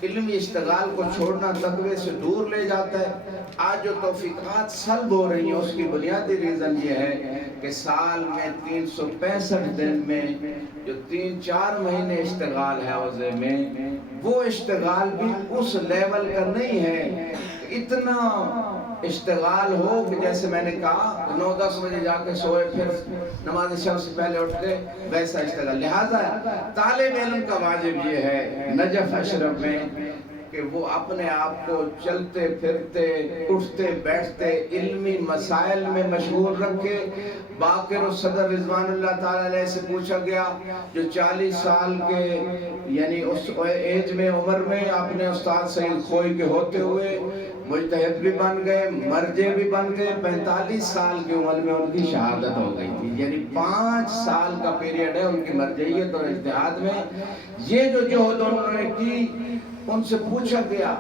علمی اشتغال کو چھوڑنا تقوی سے دور لے جاتا ہے۔ آج جو توفیقات سلب ہو رہی ہیں اس کی بنیادی ریزن یہ ہے کہ سال میں 365 دن میں جو 3-4 مہینے اشتغال ہے عوضے میں، وہ اشتغال بھی اس لیول کا نہیں ہے، اتنا اشتغال ہو کہ جیسے میں نے کہا 9-10 بجے جا کے سوئے پھر نماز شب سے پہلے اٹھ کے ویسا اشتغال۔ لہذا طالب علم کا واجب یہ ہے نجف اشرف میں کہ وہ اپنے آپ کو چلتے پھرتے اٹھتے بیٹھتے علمی مسائل میں مشغول رکھے۔ باقر الصدر رضوان اللہ تعالیٰ علیہ سے پوچھا گیا جو 40 سال کے یعنی اس ایج میں عمر میں اپنے استاد سید خوئی کے ہوتے ہوئے مجتہد بھی بن گئے، مرجع بھی بن گئے، 45 سال کی عمر میں ان کی شہادت ہو گئی تھی، یعنی 5 سال کا پیریڈ ہے ان کی مرجعیت اور اجتہاد میں۔ یہ جو جہد انہوں نے کی، ان سے پوچھا گیا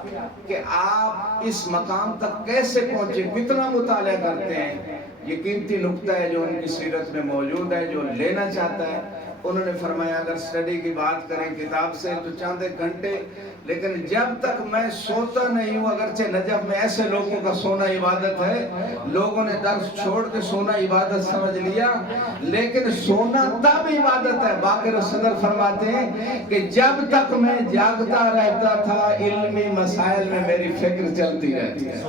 کہ آپ اس مقام تک کیسے پہنچے، کتنا مطالعہ کرتے ہیں؟ یہ قیمتی نکتہ ہے جو ان کی سیرت میں موجود ہے، جو لینا چاہتا ہے۔ انہوں نے فرمایا اگر سٹڈی کی بات کریں کتاب سے تو چند ایک گھنٹے، لیکن جب تک میں سوتا نہیں ہوں، اگرچہ نجف میں ایسے لوگوں کا سونا عبادت ہے، لوگوں نے درس چھوڑ کے سونا عبادت سمجھ لیا، لیکن سونا تب عبادت ہے۔ باقر الصدر فرماتے ہیں کہ جب تک میں جاگتا رہتا تھا علمی مسائل میں میری فکر چلتی رہتی ہے۔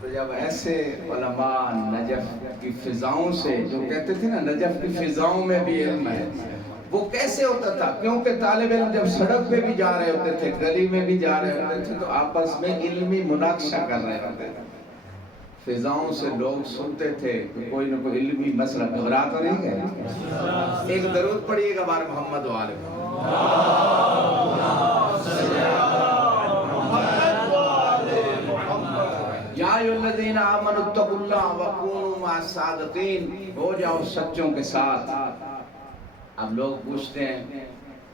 تو جب ایسے علماء نجف کی فضاؤں سے، جو کہتے تھے نا نجف کی فضاؤں میں بھی علم ہے، وہ کیسے ہوتا تھا؟ کیونکہ طالب علم جب سڑک پہ بھی جا رہے ہوتے تھے، گلی میں بھی جا رہے ہوتے تھے، تو آپس میں علمی مناقشہ کر رہے ہوتے تھے۔ فضاؤں سے لوگ سنتے تھے کہ کوئی نہ کوئی علمی مسئلہ، گھبرا تو نہیں گئے؟ ایک درود پڑھیے گا بار محمد والے یا ایھا الذین آمنوا اتقوا اللہ وکونوا مع الصادقین، ہو جاؤ سچوں کے ساتھ۔ اب لوگ پوچھتے ہیں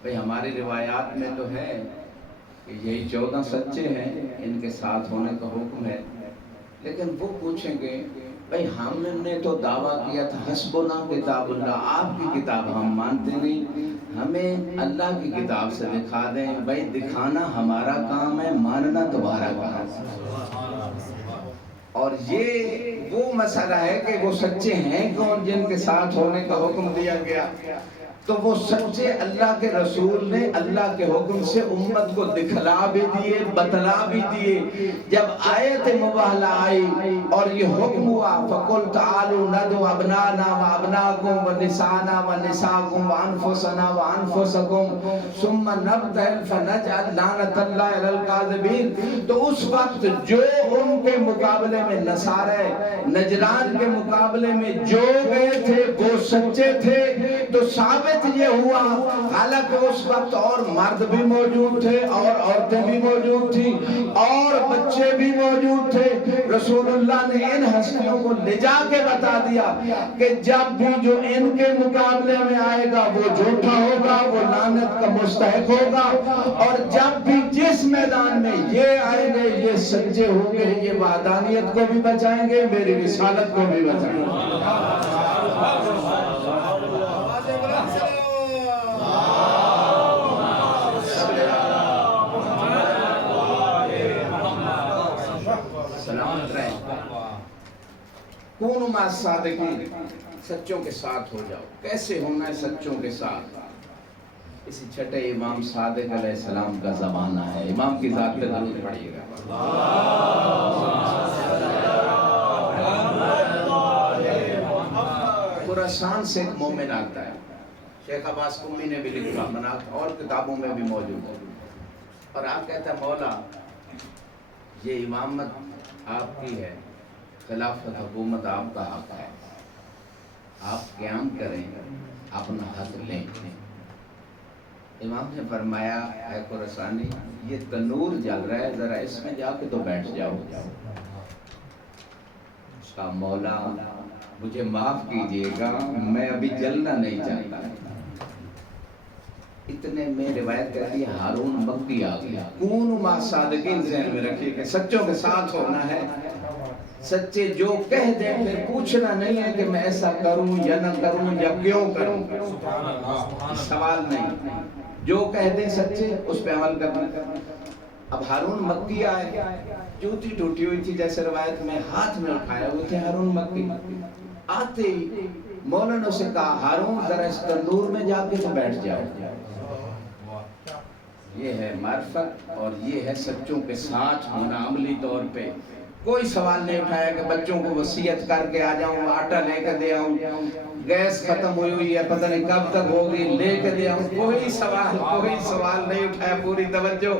بھئی ہماری روایات میں تو ہے کہ یہی 14 سچے ہیں، ان کے ساتھ ہونے کا حکم ہے، لیکن وہ پوچھیں گے بھئی ہم نے تو دعویٰ کیا تھا حسبنا کتاب اللہ، آپ کی کتاب ہم مانتے نہیں، ہمیں اللہ کی کتاب سے دکھا دیں۔ بھئی دکھانا ہمارا کام ہے، ماننا تمہارا کام ہے۔ اور یہ وہ مسئلہ ہے کہ وہ سچے ہیں کون جن کے ساتھ ہونے کا حکم دیا گیا؟ تو وہ سچے اللہ کے رسول نے اللہ کے حکم سے امت کو دکھلا بھی دیے، بتلا بھی دیے۔ جب آیت مباہلہ آئی اور یہ حکم ہوا فَقُلْ تَعَالُوا نَدْعُ أَبْنَاءَنَا وَأَبْنَاءَكُمْ وَنِسَاءَنَا وَنِسَاءَكُمْ وَأَنفُسَنَا وَأَنفُسَكُمْ ثُمَّ نَبْتَهِلْ فَنَجْعَلْ لَعْنَةَ اللَّهِ عَلَى الْكَاذِبِينَ، تو اس وقت جو ان کے مقابلے میں نصارے نجران کے مقابلے میں جو گئے تھے وہ سچے تھے، تو ثابت یہ ہوا، حالانکہ اس وقت اور مرد بھی موجود تھے اور عورتیں بھی موجود تھی اور بچے بھی موجود تھے۔ رسول اللہ نے ان ہستیوں کو لے جا کے بتا دیا کہ جب بھی جو ان کے مقابلے میں آئے گا وہ جھوٹا ہوگا، وہ لعنت کا مستحق ہوگا، اور جب بھی جس میدان میں یہ آئیں گے یہ سچے ہوں گے، یہ وحدانیت کو بھی بچائیں گے، میری رسالت کو بھی بچائیں گے۔ کونوا مع الصادقین، سچوں کے ساتھ ہو جاؤ۔ کیسے ہونا ہے سچوں کے ساتھ؟ اسی چھٹے امام صادق علیہ السلام کا زمانہ ہے۔ امام کی ذات پہ درود پڑھیے گا۔ خراسان سے ایک مومن آتا ہے، شیخ عباس قمی نے بھی لکھا، اور کتابوں میں بھی موجود ہے، اور آپ کہتا ہے مولا یہ امامت آپ کی ہے، خلافت حکومت آپ کا حق ہے، آپ قیام کریں، اپنا حق لیں۔ امام نے فرمایا اے خراسانی یہ تنور جل رہا ہے، ذرا اس میں جا کے تو بیٹھ جاؤ۔ اس کا مولا مجھے معاف کیجئے گا، میں ابھی جلنا نہیں چاہتا۔ اتنے میں روایت کہتی ہے ہارون مکی آ گیا۔ کون مع صادقین ذہن میں رکھیے کہ سچوں کے ساتھ ہونا ہے، سچے جو کہہ دیں پھر پوچھنا نہیں ہے کہ میں ایسا کروں یا نہ کروں یا کیوں کروں، سوال نہیں، جو کہہ دیں سچے اس پہ عمل کرنا۔ اب ہارون مکی آئے، جوتی ٹوٹی ہوئی تھی جیسے روایت میں، ہاتھ میں اٹھایا ہوئے تھے ہارون مکی۔ آتے ہی مولا نے اسے کہا ہارون ذرا اس تندور میں جا کے تو بیٹھ جاؤ۔ یہ ہے معرفت اور یہ ہے سچوں کے ساتھ ہونا عملی طور پہ۔ کوئی سوال نہیں اٹھایا کہ بچوں کو وصیت کر کے آ جاؤں، آٹا لے کے دے آؤں، گیس ختم ہوئی ہوئی ہے پتہ نہیں کب تک ہوگی لے کے دے آؤں، کوئی سوال نہیں اٹھایا، پوری توجہ۔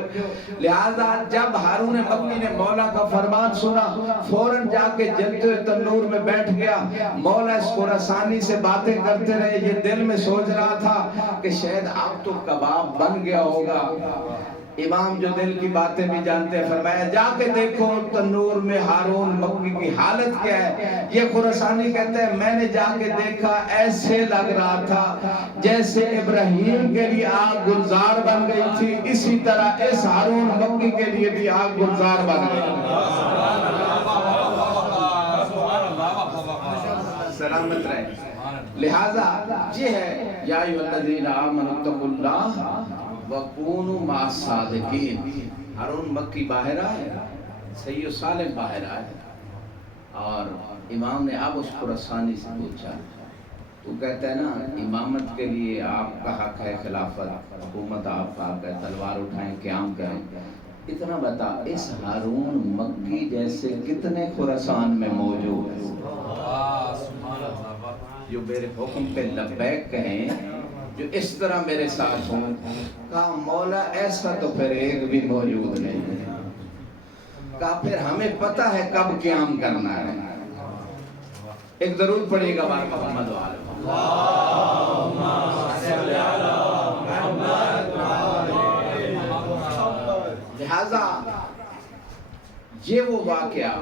لہذا جب ہارون مکی نے مولا کا فرمان سنا فوراً جا کے جلتے ہوئے تنور میں بیٹھ گیا۔ مولا اس خراسانی سے باتیں کرتے رہے، یہ دل میں سوچ رہا تھا کہ شاید اب تو کباب بن گیا ہوگا۔ امام جو دل کی باتیں بھی جانتے ہیں فرمایا جا کے دیکھو تنور میں ہارون مکی کی حالت کیا ہے۔ یہ خراسانی کہتے ہیں میں نے جا کے دیکھا ایسے لگ رہا تھا جیسے ابراہیم کے لیے آگ گلزار بن گئی تھی، اسی طرح اس ہارون مکی کے لیے بھی آگ گلزار بن گئی۔ سلامت رہے۔ لہذا یہ ہے یا ایھا الذین آمنوا اتقوا اللہ وَكُونُوا مَعَ الصَّادِقِينَ۔ ہارون مکی باہر آئے، سید سالم باہر آئے، اور امام نے اب اس خراسانی سے پوچھا، تو کہتا ہے نا امامت کے لیے آپ کا حق ہے، خلافت حکومت آپ کا حق ہے، تلوار اٹھائیں قیام کریں، اتنا بتا اس ہارون مکی جیسے کتنے خراسان میں موجود ہیں جو میرے حکم پہ لبیک کہیں، جو اس طرح میرے ساتھ ہوں؟ کہا مولا ایسا تو پھر ایک بھی موجود نہیں ہے۔ کہا پھر ہمیں پتہ ہے کب قیام کرنا ہے۔ ایک ضرور پڑھیے گا بار محمد و آل محمد۔ لہذا یہ وہ واقعہ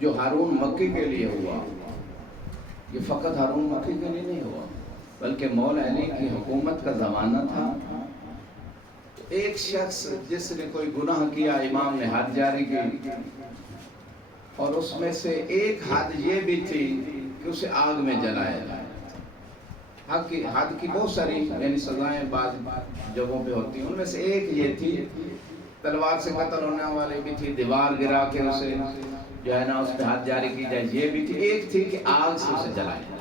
جو ہارون مکی کے لیے ہوا، یہ فقط ہارون مکی کے لیے نہیں ہوا بلکہ مولا علی کی حکومت کا زمانہ تھا۔ ایک شخص جس نے کوئی گناہ کیا امام نے حد جاری کی، اور اس میں سے ایک حد یہ بھی تھی کہ اسے آگ میں جلایا جائے۔ حد کی بہت ساری یعنی سزائیں بعض جگہوں پہ ہوتی ہیں، ان میں سے ایک یہ تھی، تلوار سے قتل ہونے والی بھی تھی، دیوار گرا کے اسے جو ہے نا اس پہ حد جاری کی جائے، یہ بھی تھی۔ ایک تھی کہ آگ سے اسے جلایا جائے۔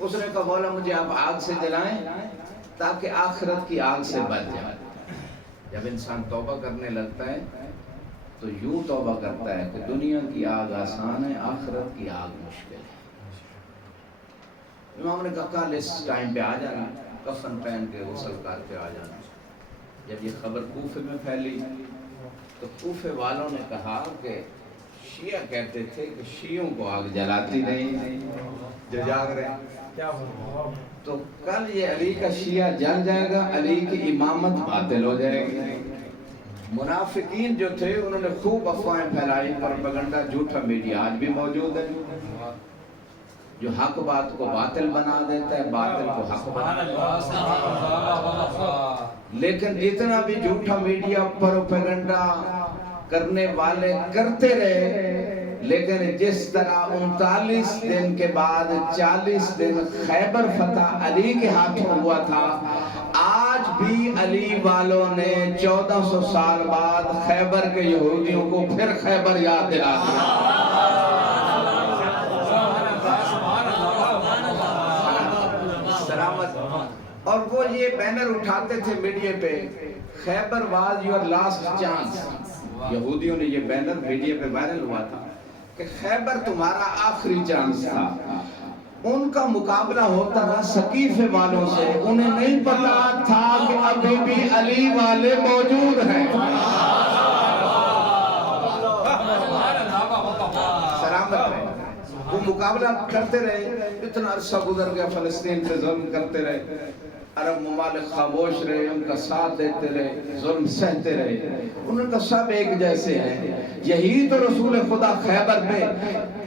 اس نے کہا مولا مجھے آپ آگ سے جلائیں تاکہ آخرت کی آگ سے بچ جائے۔ جب انسان توبہ کرنے لگتا ہے تو یوں توبہ کرتا ہے کہ دنیا کی آگ آسان ہے، آخرت کی آگ مشکل ہے۔ امام نے کہا کل اس ٹائم پہ آ جانا، کفن پہن کے غسل کر کے آ جانا۔ جب یہ خبر کوفے میں پھیلی تو کوفے والوں نے کہا کہ شیعہ کہتے تھے کہ شیعوں کو آگ جلاتی نہیں، جو جاگ رہے ہیں تو کل یہ علی کا شیعہ جل جائے گا، علی کی امامت باطل ہو جائے گی۔ منافقین جو تھے انہوں نے خوب افواہیں پھیلائی، پروپیگنڈا، جھوٹا میڈیا آج بھی موجود ہے جو حق بات کو باطل بنا دیتا ہے، باطل کو حق بنا دیتا ہے۔ لیکن جتنا بھی جھوٹا میڈیا پروپیگنڈا کرنے والے کرتے رہے، لیکن جس طرح 39 دن کے بعد 40 دن خیبر فتح علی کے ہاتھوں ہوا تھا، آج بھی علی والوں نے 1400 سال بعد خیبر کے یہودیوں کو پھر خیبر یاد دلا دیا۔ اور وہ یہ بینر اٹھاتے تھے میڈیا پہ، خیبر واز یور لاسٹ چانس۔ یہودیوں نے یہ بینر میڈیا پہ وائرل ہوا تھا کہ خیبر تمہارا آخری چانس تھا۔ ان کا مقابلہ ہوتا رہا ثقیفے والوں سے، انہیں نہیں پتا تھا کہ ابھی بھی علی والے موجود ہیں۔ سلامت رہے، وہ مقابلہ کرتے رہے، اتنا عرصہ گزر گیا، فلسطین سے ظلم کرتے رہے، عرب ممالک خاموش رہے، ان کا ساتھ دیتے رہے، ظلم سہتے رہے، ان کا سب ایک جیسے ہیں۔ یہی تو رسول خدا خیبر پہ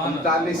39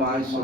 500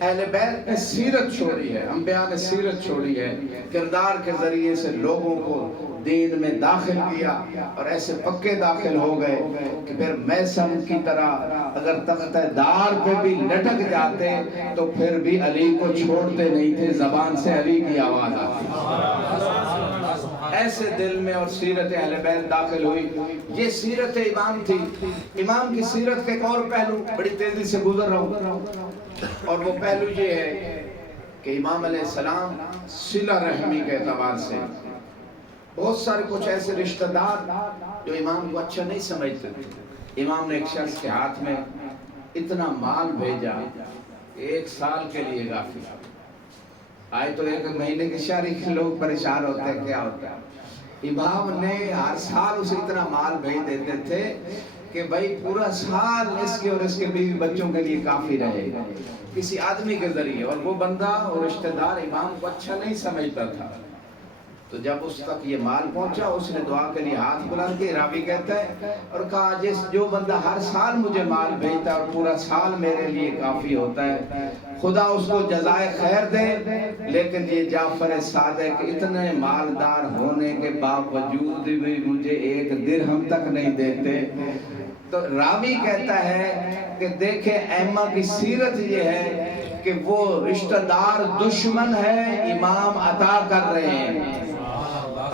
اہل بیت نے سیرت چھوڑی ہے، انبیاء نے سیرت چھوڑی ہے، کردار کے ذریعے سے لوگوں کو دین میں داخل کیا اور ایسے پکے داخل ہو گئے کہ پھر میسم کی طرح اگر تختہ دار پہ بھی لٹک جاتے تو پھر بھی علی کو چھوڑتے نہیں تھے، زبان سے علی کی آواز آتی، ایسے دل میں اور سیرت اہل بیت داخل ہوئی۔ یہ سیرت امام تھی۔ امام کی سیرت کے ایک اور پہلو بڑی تیزی سے گزر رہا ہوں، اور وہ پہلو یہ ہے کہ امام علیہ السلام صلہ رحمی کے اعتبار سے بہت سارے کچھ ایسے رشتہ دار جو امام کو اچھا نہیں سمجھتے تھے، امام نے ایک شخص کے ہاتھ میں اتنا مال بھیجا 1 سال کے لیے کافی، آئے تو 1 مہینے کے شہری کے لوگ پریشان ہوتے ہیں کیا ہوتا ہے، امام نے ہر سال اسے اتنا مال بھیج دیتے تھے کہ بھائی پورا سال اس کے اور اس کے بیوی بچوں کے لیے کافی رہے گا، کسی آدمی کے ذریعے، اور وہ بندہ اور رشتہ دار امام کو اچھا نہیں سمجھتا تھا۔ تو جب اس تک یہ مال پہنچا اس نے دعا کے لیے ہاتھ بلند کیے، راوی کہتا ہے، اور کہا جو بندہ ہر سال مجھے مال بھیجتا ہے اور پورا سال میرے لیے کافی ہوتا ہے، خدا اس کو جزائے خیر دے، لیکن یہ جعفر صادق اتنے مالدار ہونے کے باوجود بھی مجھے 1 درہم تک نہیں دیتے۔ تو راوی کہتا ہے کہ دیکھیں ایمہ کی سیرت یہ ہے کہ وہ رشتہ دار دشمن ہے، امام عطا کر رہے ہیں۔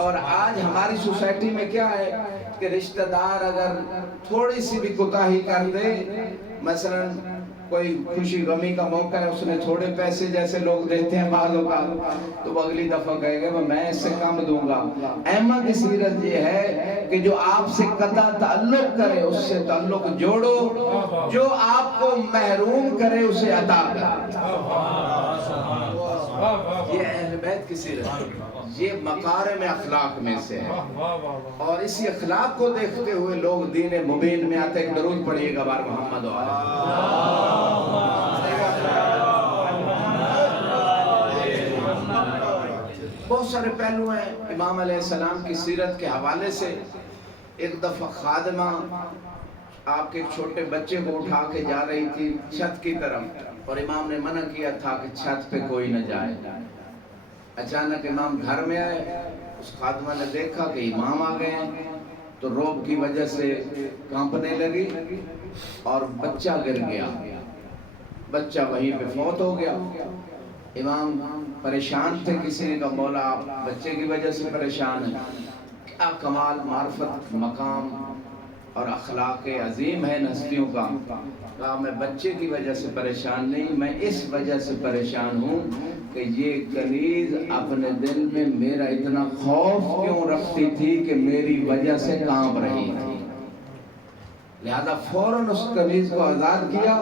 اور آج ہماری سوسائٹی میں کیا ہے کہ رشتہ دار اگر تھوڑی سی بھی کوتاہی کر دے، مثلا کوئی خوشی غمی کا موقع ہے، اس نے تھوڑے پیسے جیسے لوگ دیتے ہیں بعض اوقات، تو وہ اگلی دفعہ کہے گا میں اس سے کم دوں گا۔ ایمہ کی سیرت یہ ہے کہ جو آپ سے قطع تعلق کرے اس سے تعلق جوڑو، جو آپ کو محروم کرے اسے عطا کرے۔ یہ اہل بیت کی سیرت ہے، یہ مکارم اخلاق میں سے ہے، اور اسی اخلاق کو دیکھتے ہوئے لوگ دین مبین میں آتے۔ ایک درود پڑھیے گا بار محمد بہت سارے پہلو ہیں امام علیہ السلام کی سیرت کے حوالے سے۔ ایک دفعہ خادمہ آپ کے چھوٹے بچے کو اٹھا کے جا رہی تھی چھت کی طرف، اور امام نے منع کیا تھا کہ چھت پہ کوئی نہ جائے۔ اچانک امام گھر میں آئے، اس خادمہ نے دیکھا کہ امام آ گئے ہیں، تو روب کی وجہ سے کانپنے لگی اور بچہ گر گیا، بچہ وہیں پہ فوت ہو گیا۔ امام پریشان تھے، کسی نے کہا مولا آپ بچے کی وجہ سے پریشان ہیں، کیا کمال معرفت مقام اور اخلاق عظیم ہے ہستیوں کا۔ کہا میں بچے کی وجہ سے پریشان نہیں، میں اس وجہ سے پریشان ہوں کہ یہ کنیز اپنے دل میں میرا اتنا خوف کیوں رکھتی تھی کہ میری وجہ سے کانپ رہی تھی، لہذا فوراً اس کنیز کو آزاد کیا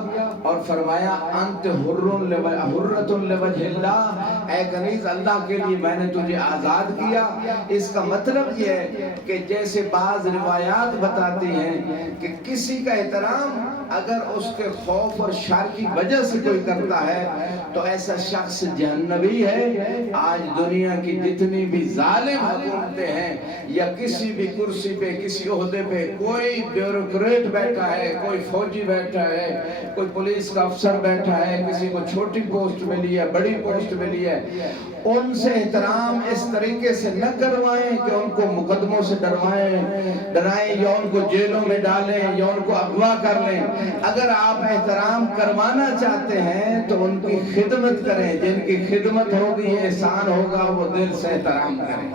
اور فرمایا انت حرۃ لوجہ اللہ، اے کنیز اللہ کے لیے میں نے تجھے آزاد کیا۔ اس کا مطلب یہ ہے کہ جیسے بعض روایات بتاتی ہیں کہ کسی کا احترام اگر اس کے خوف اور شر کی وجہ سے کوئی کرتا ہے تو ایسا شخص جہنمی ہے۔ آج دنیا کی جتنی بھی ظالم حکومتیں ہیں یا کسی بھی کرسی پہ کسی عہدے پہ کوئی بیوروکریٹ بیٹھا ہے، کوئی فوجی بیٹھا ہے، کوئی پولیس کا افسر بیٹھا ہے، کسی کو چھوٹی پوسٹ ملی ہے، بڑی پوسٹ ملی ہے، ان سے احترام اس طریقے سے نہ کروائیں کہ ان کو مقدموں سے ڈرائیں یا ان کو جیلوں میں ڈالیں یا ان کو اغوا کر لیں۔ اگر آپ احترام کروانا چاہتے ہیں تو ان کی خدمت کریں، جن کی خدمت ہوگی احسان ہوگا وہ دل سے احترام کریں۔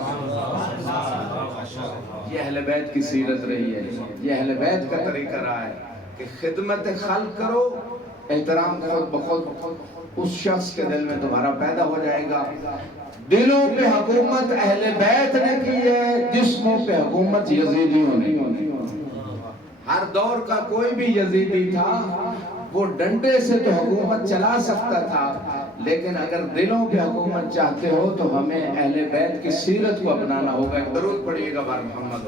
یہ اہل بیت کی سیرت رہی ہے، یہ اہل بیت کا طریقہ رہا ہے کہ خدمت خلق کرو، احترام خود بخود اس شخص کے دل میں تمہارا پیدا ہو جائے گا۔ دلوں پہ حکومت اہل بیت نے کی ہے، جسموں پہ حکومت یزیدیوں نے۔ ہر دور کا کوئی بھی یزیدی تھا وہ ڈنڈے سے تو حکومت چلا سکتا تھا، لیکن اگر دلوں پہ حکومت چاہتے ہو تو ہمیں اہل بیت کی سیرت کو اپنانا ہوگا۔ ایک درود پڑھیے گا بار محمد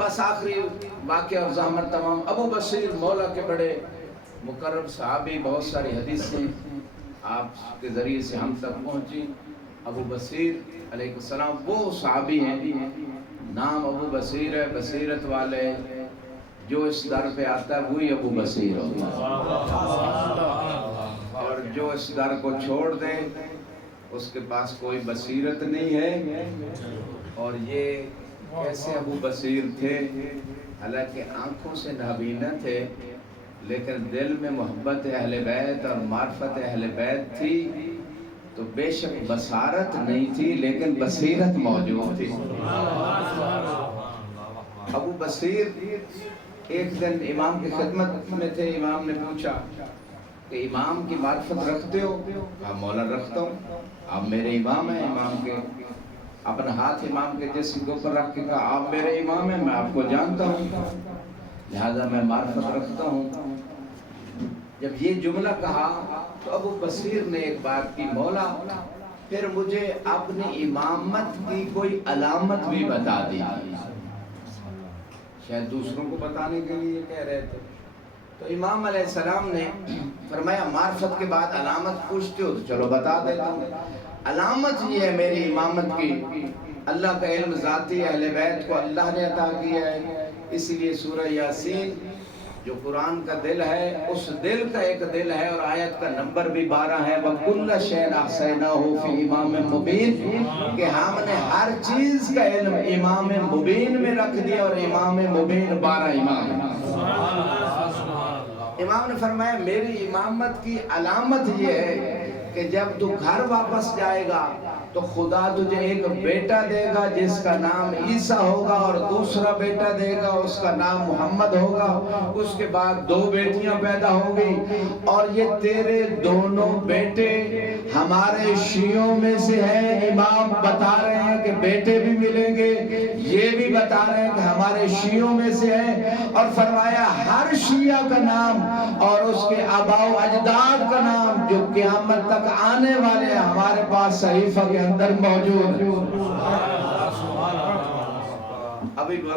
بس آخری واقعہ اور زحمت تمام۔ ابو بصیر مولا کے بڑے مقرب صحابی، بہت ساری حدیثیں آپ کے ذریعے سے ہم تک پہنچی۔ ابو بصیر علیہ السلام وہ صحابی ہیں، نام ابو بصیر ہے، بصیرت والے، جو اس در پہ آتا ہے وہی ابو بصیر ہوتا ہے، اور جو اس در کو چھوڑ دے اس کے پاس کوئی بصیرت نہیں ہے۔ اور یہ کیسے ابو بصیر تھے؟ حالانکہ آنکھوں سے نابینا تھے لیکن دل میں محبت اہل بیت اور معرفت اہل بیت تھی، تو بے شک بصارت نہیں تھی لیکن بصیرت موجود تھی۔ ابو بصیر ایک دن امام کی خدمت میں تھے، امام نے پوچھا کہ امام کی معرفت رکھتے ہو؟ کہا مولا رکھتا ہوں، آپ میرے امام ہیں۔ امام کے اپنا ہاتھ امام کے جسم کے اوپر رکھ کے کہا آپ میرے امام ہیں، میں آپ کو جانتا ہوں لہذا میں معرفت رکھتا ہوں۔ جب یہ جملہ کہا تو ابو بصیر نے ایک بات کی، مولا پھر مجھے اپنی امامت کی کوئی علامت بھی بتا دی۔ شاید دوسروں کو بتانے کے لیے کہہ رہے تھے۔ تو امام علیہ السلام نے فرمایا معرفت کے بعد علامت پوچھتے ہو تو چلو بتا دیتا ہوں۔ علامت یہ ہے میری امامت کی، اللہ کا علم ذاتی اہل بیت کو اللہ نے عطا کیا ہے، اسی لیے سورہ یاسین جو قرآن کا دل ہے اس دل کا ایک دل ہے، اور آیت کا نمبر بھی 12 ہے، وَكُلَّ شَيْءٍ أَحْصَيْنَاهُ فِي إِمَامٍ مُبِينٍ، کہ ہم نے ہر چیز کا علم امام مبین میں رکھ دیا، اور امام مبین 12 امام ہے۔ امام نے فرمایا میری امامت کی علامت یہ ہے کہ جب تو گھر واپس جائے گا تو خدا تجھے ایک بیٹا دے گا جس کا نام عیسیٰ ہوگا، اور دوسرا بیٹا دے گا اس کا نام محمد ہوگا، اس کے بعد 2 بیٹیاں پیدا ہوں گی، اور یہ تیرے دونوں بیٹے ہمارے شیعوں میں سے ہیں۔ امام بتا رہے ہیں کہ بیٹے بھی ملیں گے، یہ بھی بتا رہے ہیں کہ ہمارے شیعوں میں سے ہیں، اور فرمایا ہر شیعہ کا نام اور اس کے آباء و اجداد کا نام جو قیامت تک آنے والے ہیں ہمارے پاس صحیفہ کے اندر موجود ہے۔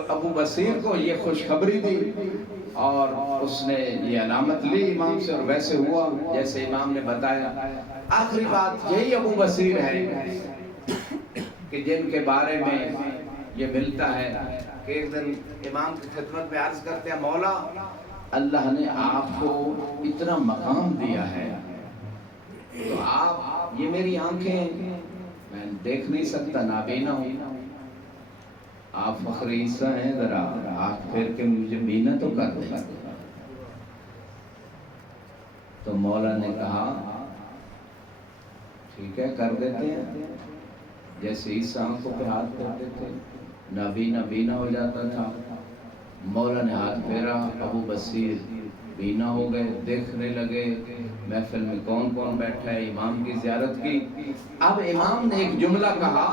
ابو بصیر کو یہ خوشخبری دی اور اس نے یہ علامت لی امام سے، اور ویسے ہوا جیسے امام نے بتایا۔ آخری بات یہی ابو بصیر ہے کہ جن کے بارے میں یہ ملتا ہے کہ ایک دن امام کی خدمت میں عرض کرتے ہیں مولا اللہ نے آپ کو اتنا مقام دیا ہے تو آپ، یہ میری آنکھیں میں دیکھ نہیں سکتا، نابینا ہوں، آپ فخر عیسیٰ ہیں، ذرا آنکھ پھیر کے مجھے بینا تو کر دیں۔ تو مولا نے کہا ٹھیک ہے کر دیتے ہیں، جیسے عیسیٰ آنکھوں پہ ہاتھ کرتے تھے نابینا بینا ہو جاتا تھا۔ مولا نے ہاتھ پھیرا، ابو بصیر بینا ہو گئے، دیکھنے لگے محفل میں کون کون بیٹھا ہے، امام کی زیارت کی۔ اب امام نے ایک جملہ کہا،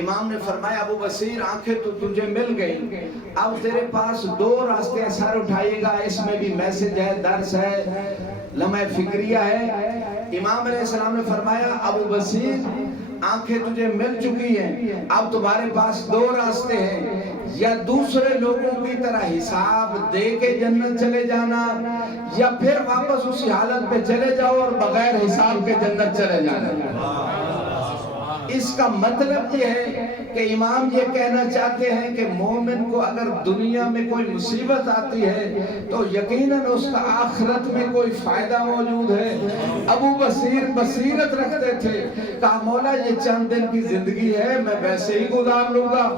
امام نے فرمایا ابو بصیر آنکھیں تو تجھے مل گئی، اب تیرے پاس 2 راستے سر اٹھائیے گا، اس میں بھی میسج ہے، درس ہے، لمحہ فکریہ ہے۔ امام علیہ السلام نے فرمایا ابو بصیر آنکھیں تجھے مل چکی ہیں، اب تمہارے پاس 2 راستے ہیں، یا دوسرے لوگوں کی طرح حساب دے کے جنت چلے جانا، یا پھر واپس اسی حالت پہ چلے جاؤ اور بغیر حساب کے جنت چلے جانا۔ اس کا مطلب یہ ہے کہ امام یہ کہنا چاہتے ہیں کہ مومن کو اگر دنیا میں کوئی مصیبت آتی ہے تو یقیناً اس کا آخرت میں کوئی فائدہ موجود ہے۔ ابو بصیر بصیرت رکھتے تھے، کہا مولا یہ چند دن کی زندگی ہے میں ویسے ہی گزار لوں گا،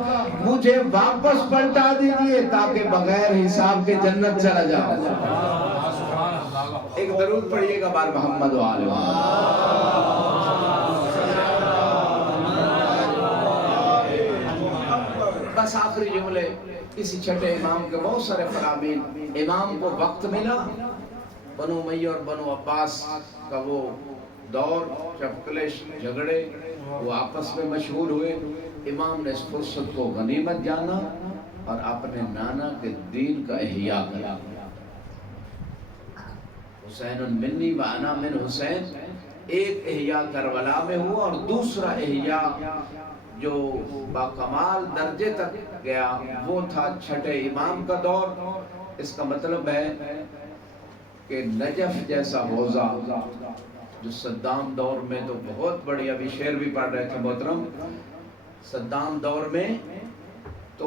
مجھے واپس پلٹا دیجئے تاکہ بغیر حساب کے جنت چلا جاؤں۔ ایک درود پڑھیے گا بار محمد و آل محمد۔ بس آخری جملے اسی چھٹے امام کے بہت سارے فرامین۔ امام کو وقت ملا، بنو امیہ اور بنو عباس کا وہ دور جب کلیش جھگڑے وہ آپس میں مشہور ہوئے، امام نے اس فرصت کو غنیمت جانا اور اپنے نانا کے دین کا احیاء کیا۔ حسین منی و انا من حسین، ایک احیاء کربلا میں ہوا اور دوسرا احیاء جو باکمال درجے تک گیا وہ تھا چھٹے امام کا دور۔ اس کا مطلب ہے کہ نجف جیسا حوضہ جو صدام دور میں تو بہت بڑی، ابھی شعر بھی پڑھ رہے تھے محترم، صدام دور میں تو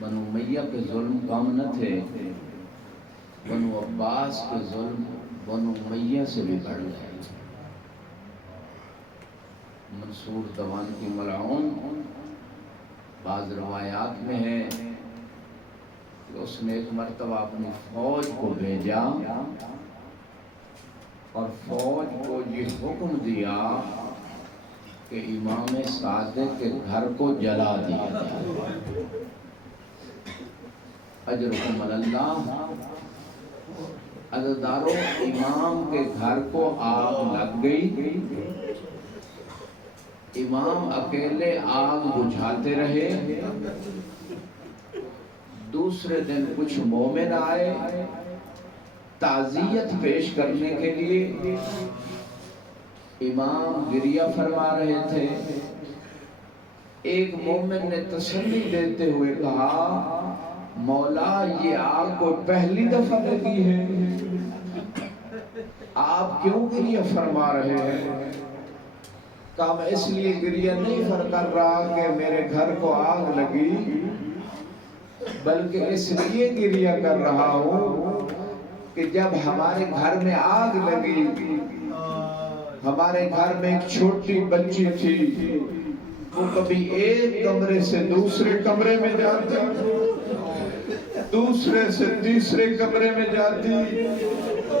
بنو امیہ کے ظلم کم نہ تھے، بنو عباس کے ظلم بنو امیہ سے بھی بڑھ گئے۔ منصور دوان کی ملعون، بعض روایات میں ہے کہ اس نے ایک مرتبہ اپنی فوج کو بھیجا اور فوج کو یہ حکم دیا کہ امام صادق کے گھر کو جلا دیا جائے۔ اجرکم اللہ، عزادارو امام کے گھر کو آگ لگ گئی، امام اکیلے آگ بجھاتے رہے۔ دوسرے دن کچھ مومن آئے تعزیت پیش کرنے کے لیے، امام گریہ فرما رہے تھے۔ ایک مومن نے تسلی دیتے ہوئے کہا مولا یہ آگ کو پہلی دفعہ لگی ہے، آپ کیوں گریہ فرما رہے ہیں؟ کہا میں اس لیے گریہ نہیں کر رہا کہ میرے گھر کو آگ لگی، بلکہ اس لیے گریہ کر رہا ہوں کہ جب ہمارے گھر میں آگ لگی، ہمارے گھر میں ایک چھوٹی بچی تھی، وہ کبھی ایک کمرے سے دوسرے کمرے میں جاتی، دوسرے سے تیسرے کمرے میں جاتی۔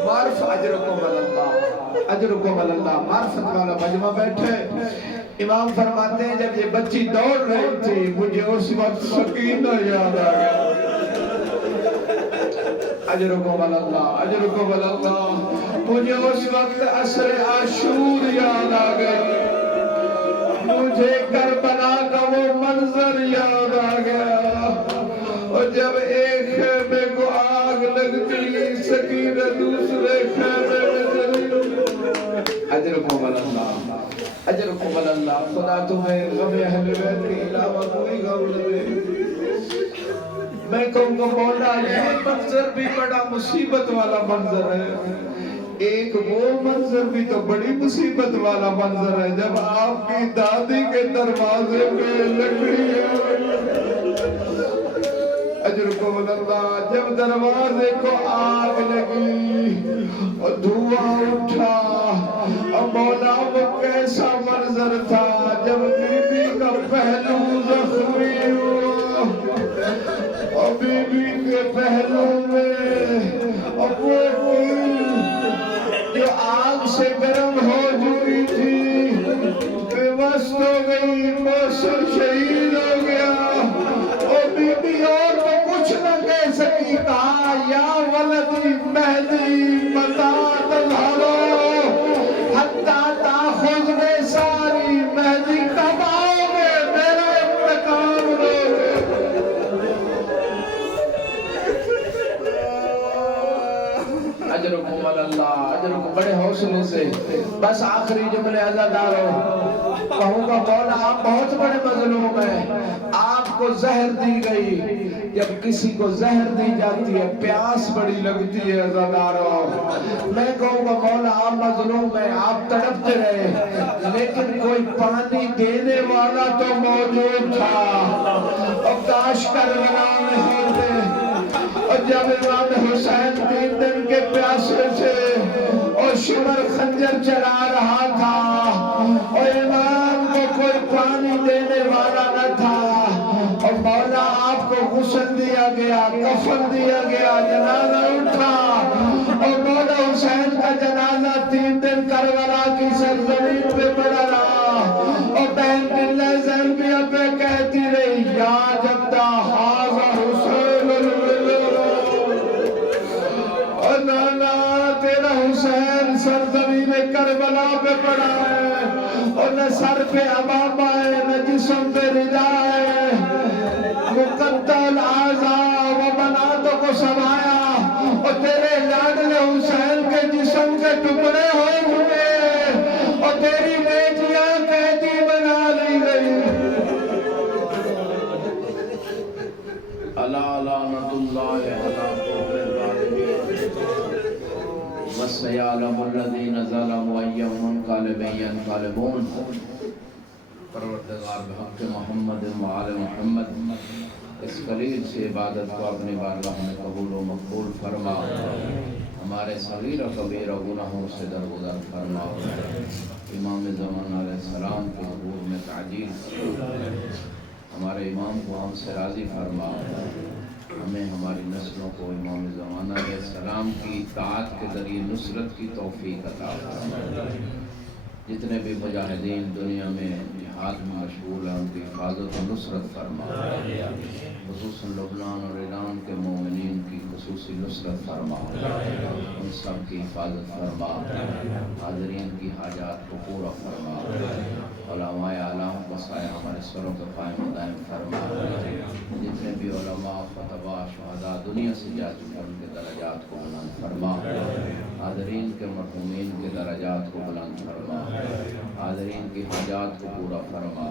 معرف اجرکم اللہ، اجرکم اللہ، معرفت والا مجمع بیٹھے۔ امام فرماتے ہیں جب یہ بچی دوڑ رہی تھی مجھے اس وقت سکینہ یاد آ گیا۔ اجرکم اللہ، اجرکم اللہ، مجھے اس وقت عصر عاشور یاد آ گیا، مجھے کربلا کا وہ منظر یاد آ گیا، اور جب ایک خیمے کو آگ لگتی سکینہ دوسرے خیمے میں چلی۔ اجرکم اللہ، اجرکم اللہ، خدا تمہیں غم اہل بیت کے علاوہ کوئی غم نہ دے۔ میں کہوں گا مولا یہ منظر بھی بڑا مصیبت والا منظر ہے، ایک وہ منظر بھی تو بڑی مصیبت والا منظر ہے جب آپ کی دادی کے دروازے پہ لکڑی ہے۔ اجرکم اللہ، جب دروازے کو آگ لگی اور دھواں اٹھا، اور مولا وہ کیسا منظر تھا جب بی بی کا پہلو زخمی ہوا، اور بی بی کے پہلو میں اور وہ جو آگ سے گرم ہو چکی تھی بے وس ہو گئی، موسم شہید ہو گیا، اور بی بی اور تو کچھ نہ کہہ سکی، کہا یا ولدی مہدی متا تظہرو حتی تاخذ میں ساری، مہدی کب آؤ گے میرا انتقام لو گے۔ اجرکم اللہ، اجرکم، بڑے حوصلے سے بس آخری جملے عزادارو کہوں گا مولا آپ بہت بڑے مظلوم ہیں، آپ کو زہر دی گئی، جب کسی کو زہر دی جاتی ہے پیاس بڑی لگتی ہے عزادارو، میں کہوں گا مولا آپ مظلوم ہیں، آپ تڑپتے رہے، لیکن کوئی پانی دینے والا تو موجود تھا، اور کاش کربلا میں ہوتے، اور جب امام حسین 3 دن کے پیاسے سے اور شمر خنجر چلا رہا تھا، اور امام کو کوئی پانی دینے والا نہ تھا، اور مولا آپ کو غسل دیا گیا، کفن دیا گیا، جنازہ اٹھا، اور مولا حسین کا جنازہ 3 دن کربلا کی سرزمین پہ پڑا رہا، اور بہن دلہ زینبیہ پہ کہتی رہی یا جدہ حاضر حسین اور نانا تیرا حسین سرزمین کربلا پہ پڑا ہے، اور نہ سر پہ عمامہ ہے نہ جسم پہ ردا ہے، مقطع الاعضاء و بناتوں کو سمایا، اور تیرے لاڈلے حسین کے جسم کے ٹکڑے ہو گئے، اور تیری بیٹیاں قیدی بنا لی گئی۔ الا لعنت اللہ علی کفر الظالمین وسيعلم الذين ظلموا أي منقلب ينقلبون۔ پروردگار بحق محمد و آل محمد اس قلیل سے عبادت کو اپنی بارگاہ میں قبول و مقبول فرما، ہمارے صغیر و کبیر و گناہوں سے درگزر فرما، امام زمانہ علیہ السلام کے ظہور میں تعجیل فرما، ہمارے امام کو ہم سے راضی فرما، ہمیں ہماری نسلوں کو امام زمانہ علیہ السلام کی اطاعت کے ذریعے نصرت کی توفیق عطا فرما، جتنے بھی مجاہدین دنیا میں جہاد میں مشغول ہیں ان کی حفاظت و نصرت فرما، خصوصاً لبنان اور ایران کے مومنین کی خصوصی نصرت فرما، ان سب کی حفاظت فرما، حاضرین کی حاجات کو پورا فرما، علماء اعلام کا سایہ ہمارے سروں پہ قائم و دائم فرما، جتنے بھی علماء خطباء شہداء دنیا سے جا چکے ان کے درجات کو بلند فرما، حاضرین کے مرحومین کے درجات کو بلند فرما، حاضرین کی حاجات کو پورا فرما،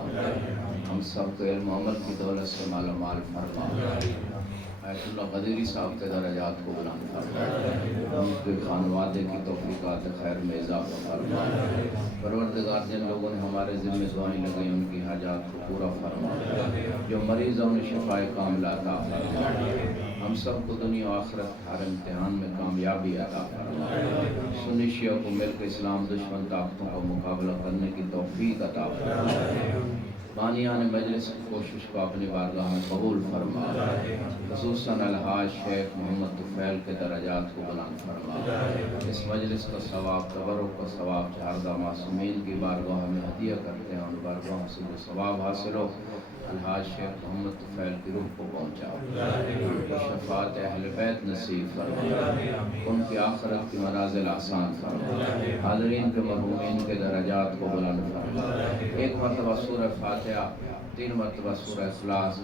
ہم سب کو علم و عمل کی دولت سے مالا مال فرما، آیت اللہ قدیری صاحب کے درجات کو بلند فرما، ان کے خانوادے کی توفیقات خیر میں اضافہ فرما، پروردگار جن لوگوں نے ہمارے ذمہ دعائیں لگائیں ان کی حاجات کو پورا فرما، جو مریض ہیں انہیں شفائے کاملہ عطا فرما، ہم سب کو دنیا و آخرت ہر امتحان میں کامیابی عطا فرما، سنی شیعہ کو مل کے اسلام دشمن طاقتوں کا مقابلہ کرنے کی توفیق عطا فرما، بانیان مجلس کی کوشش کو اپنی بارگاہ میں قبول فرما، خصوصاً الحاج شیخ محمد طفیل کے درجات کو بلند فرما، اس مجلس کا ثواب تبرک کا ثواب چہاردہ معصومین کی بارگاہ میں ہدیہ کرتے ہیں، ان بارگاہ سے جو ثواب حاصل ہو الحاج شیخ محمد طفیل کی روح کو پہنچاؤ، شفاعت اہل بیت نصیب فرما، ان کی آخرت کی منازل آسان فرما، حاضرین کے مرحومین کے درجات کو بلند فرما، ایک مرتبہ سورہ فاتحہ 3 مرتبہ سورہ اخلاص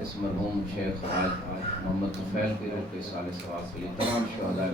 اس مرحوم شیخ حاج محمد طفیل کی روح کے صالح ثواب کے لیے تمام شہداء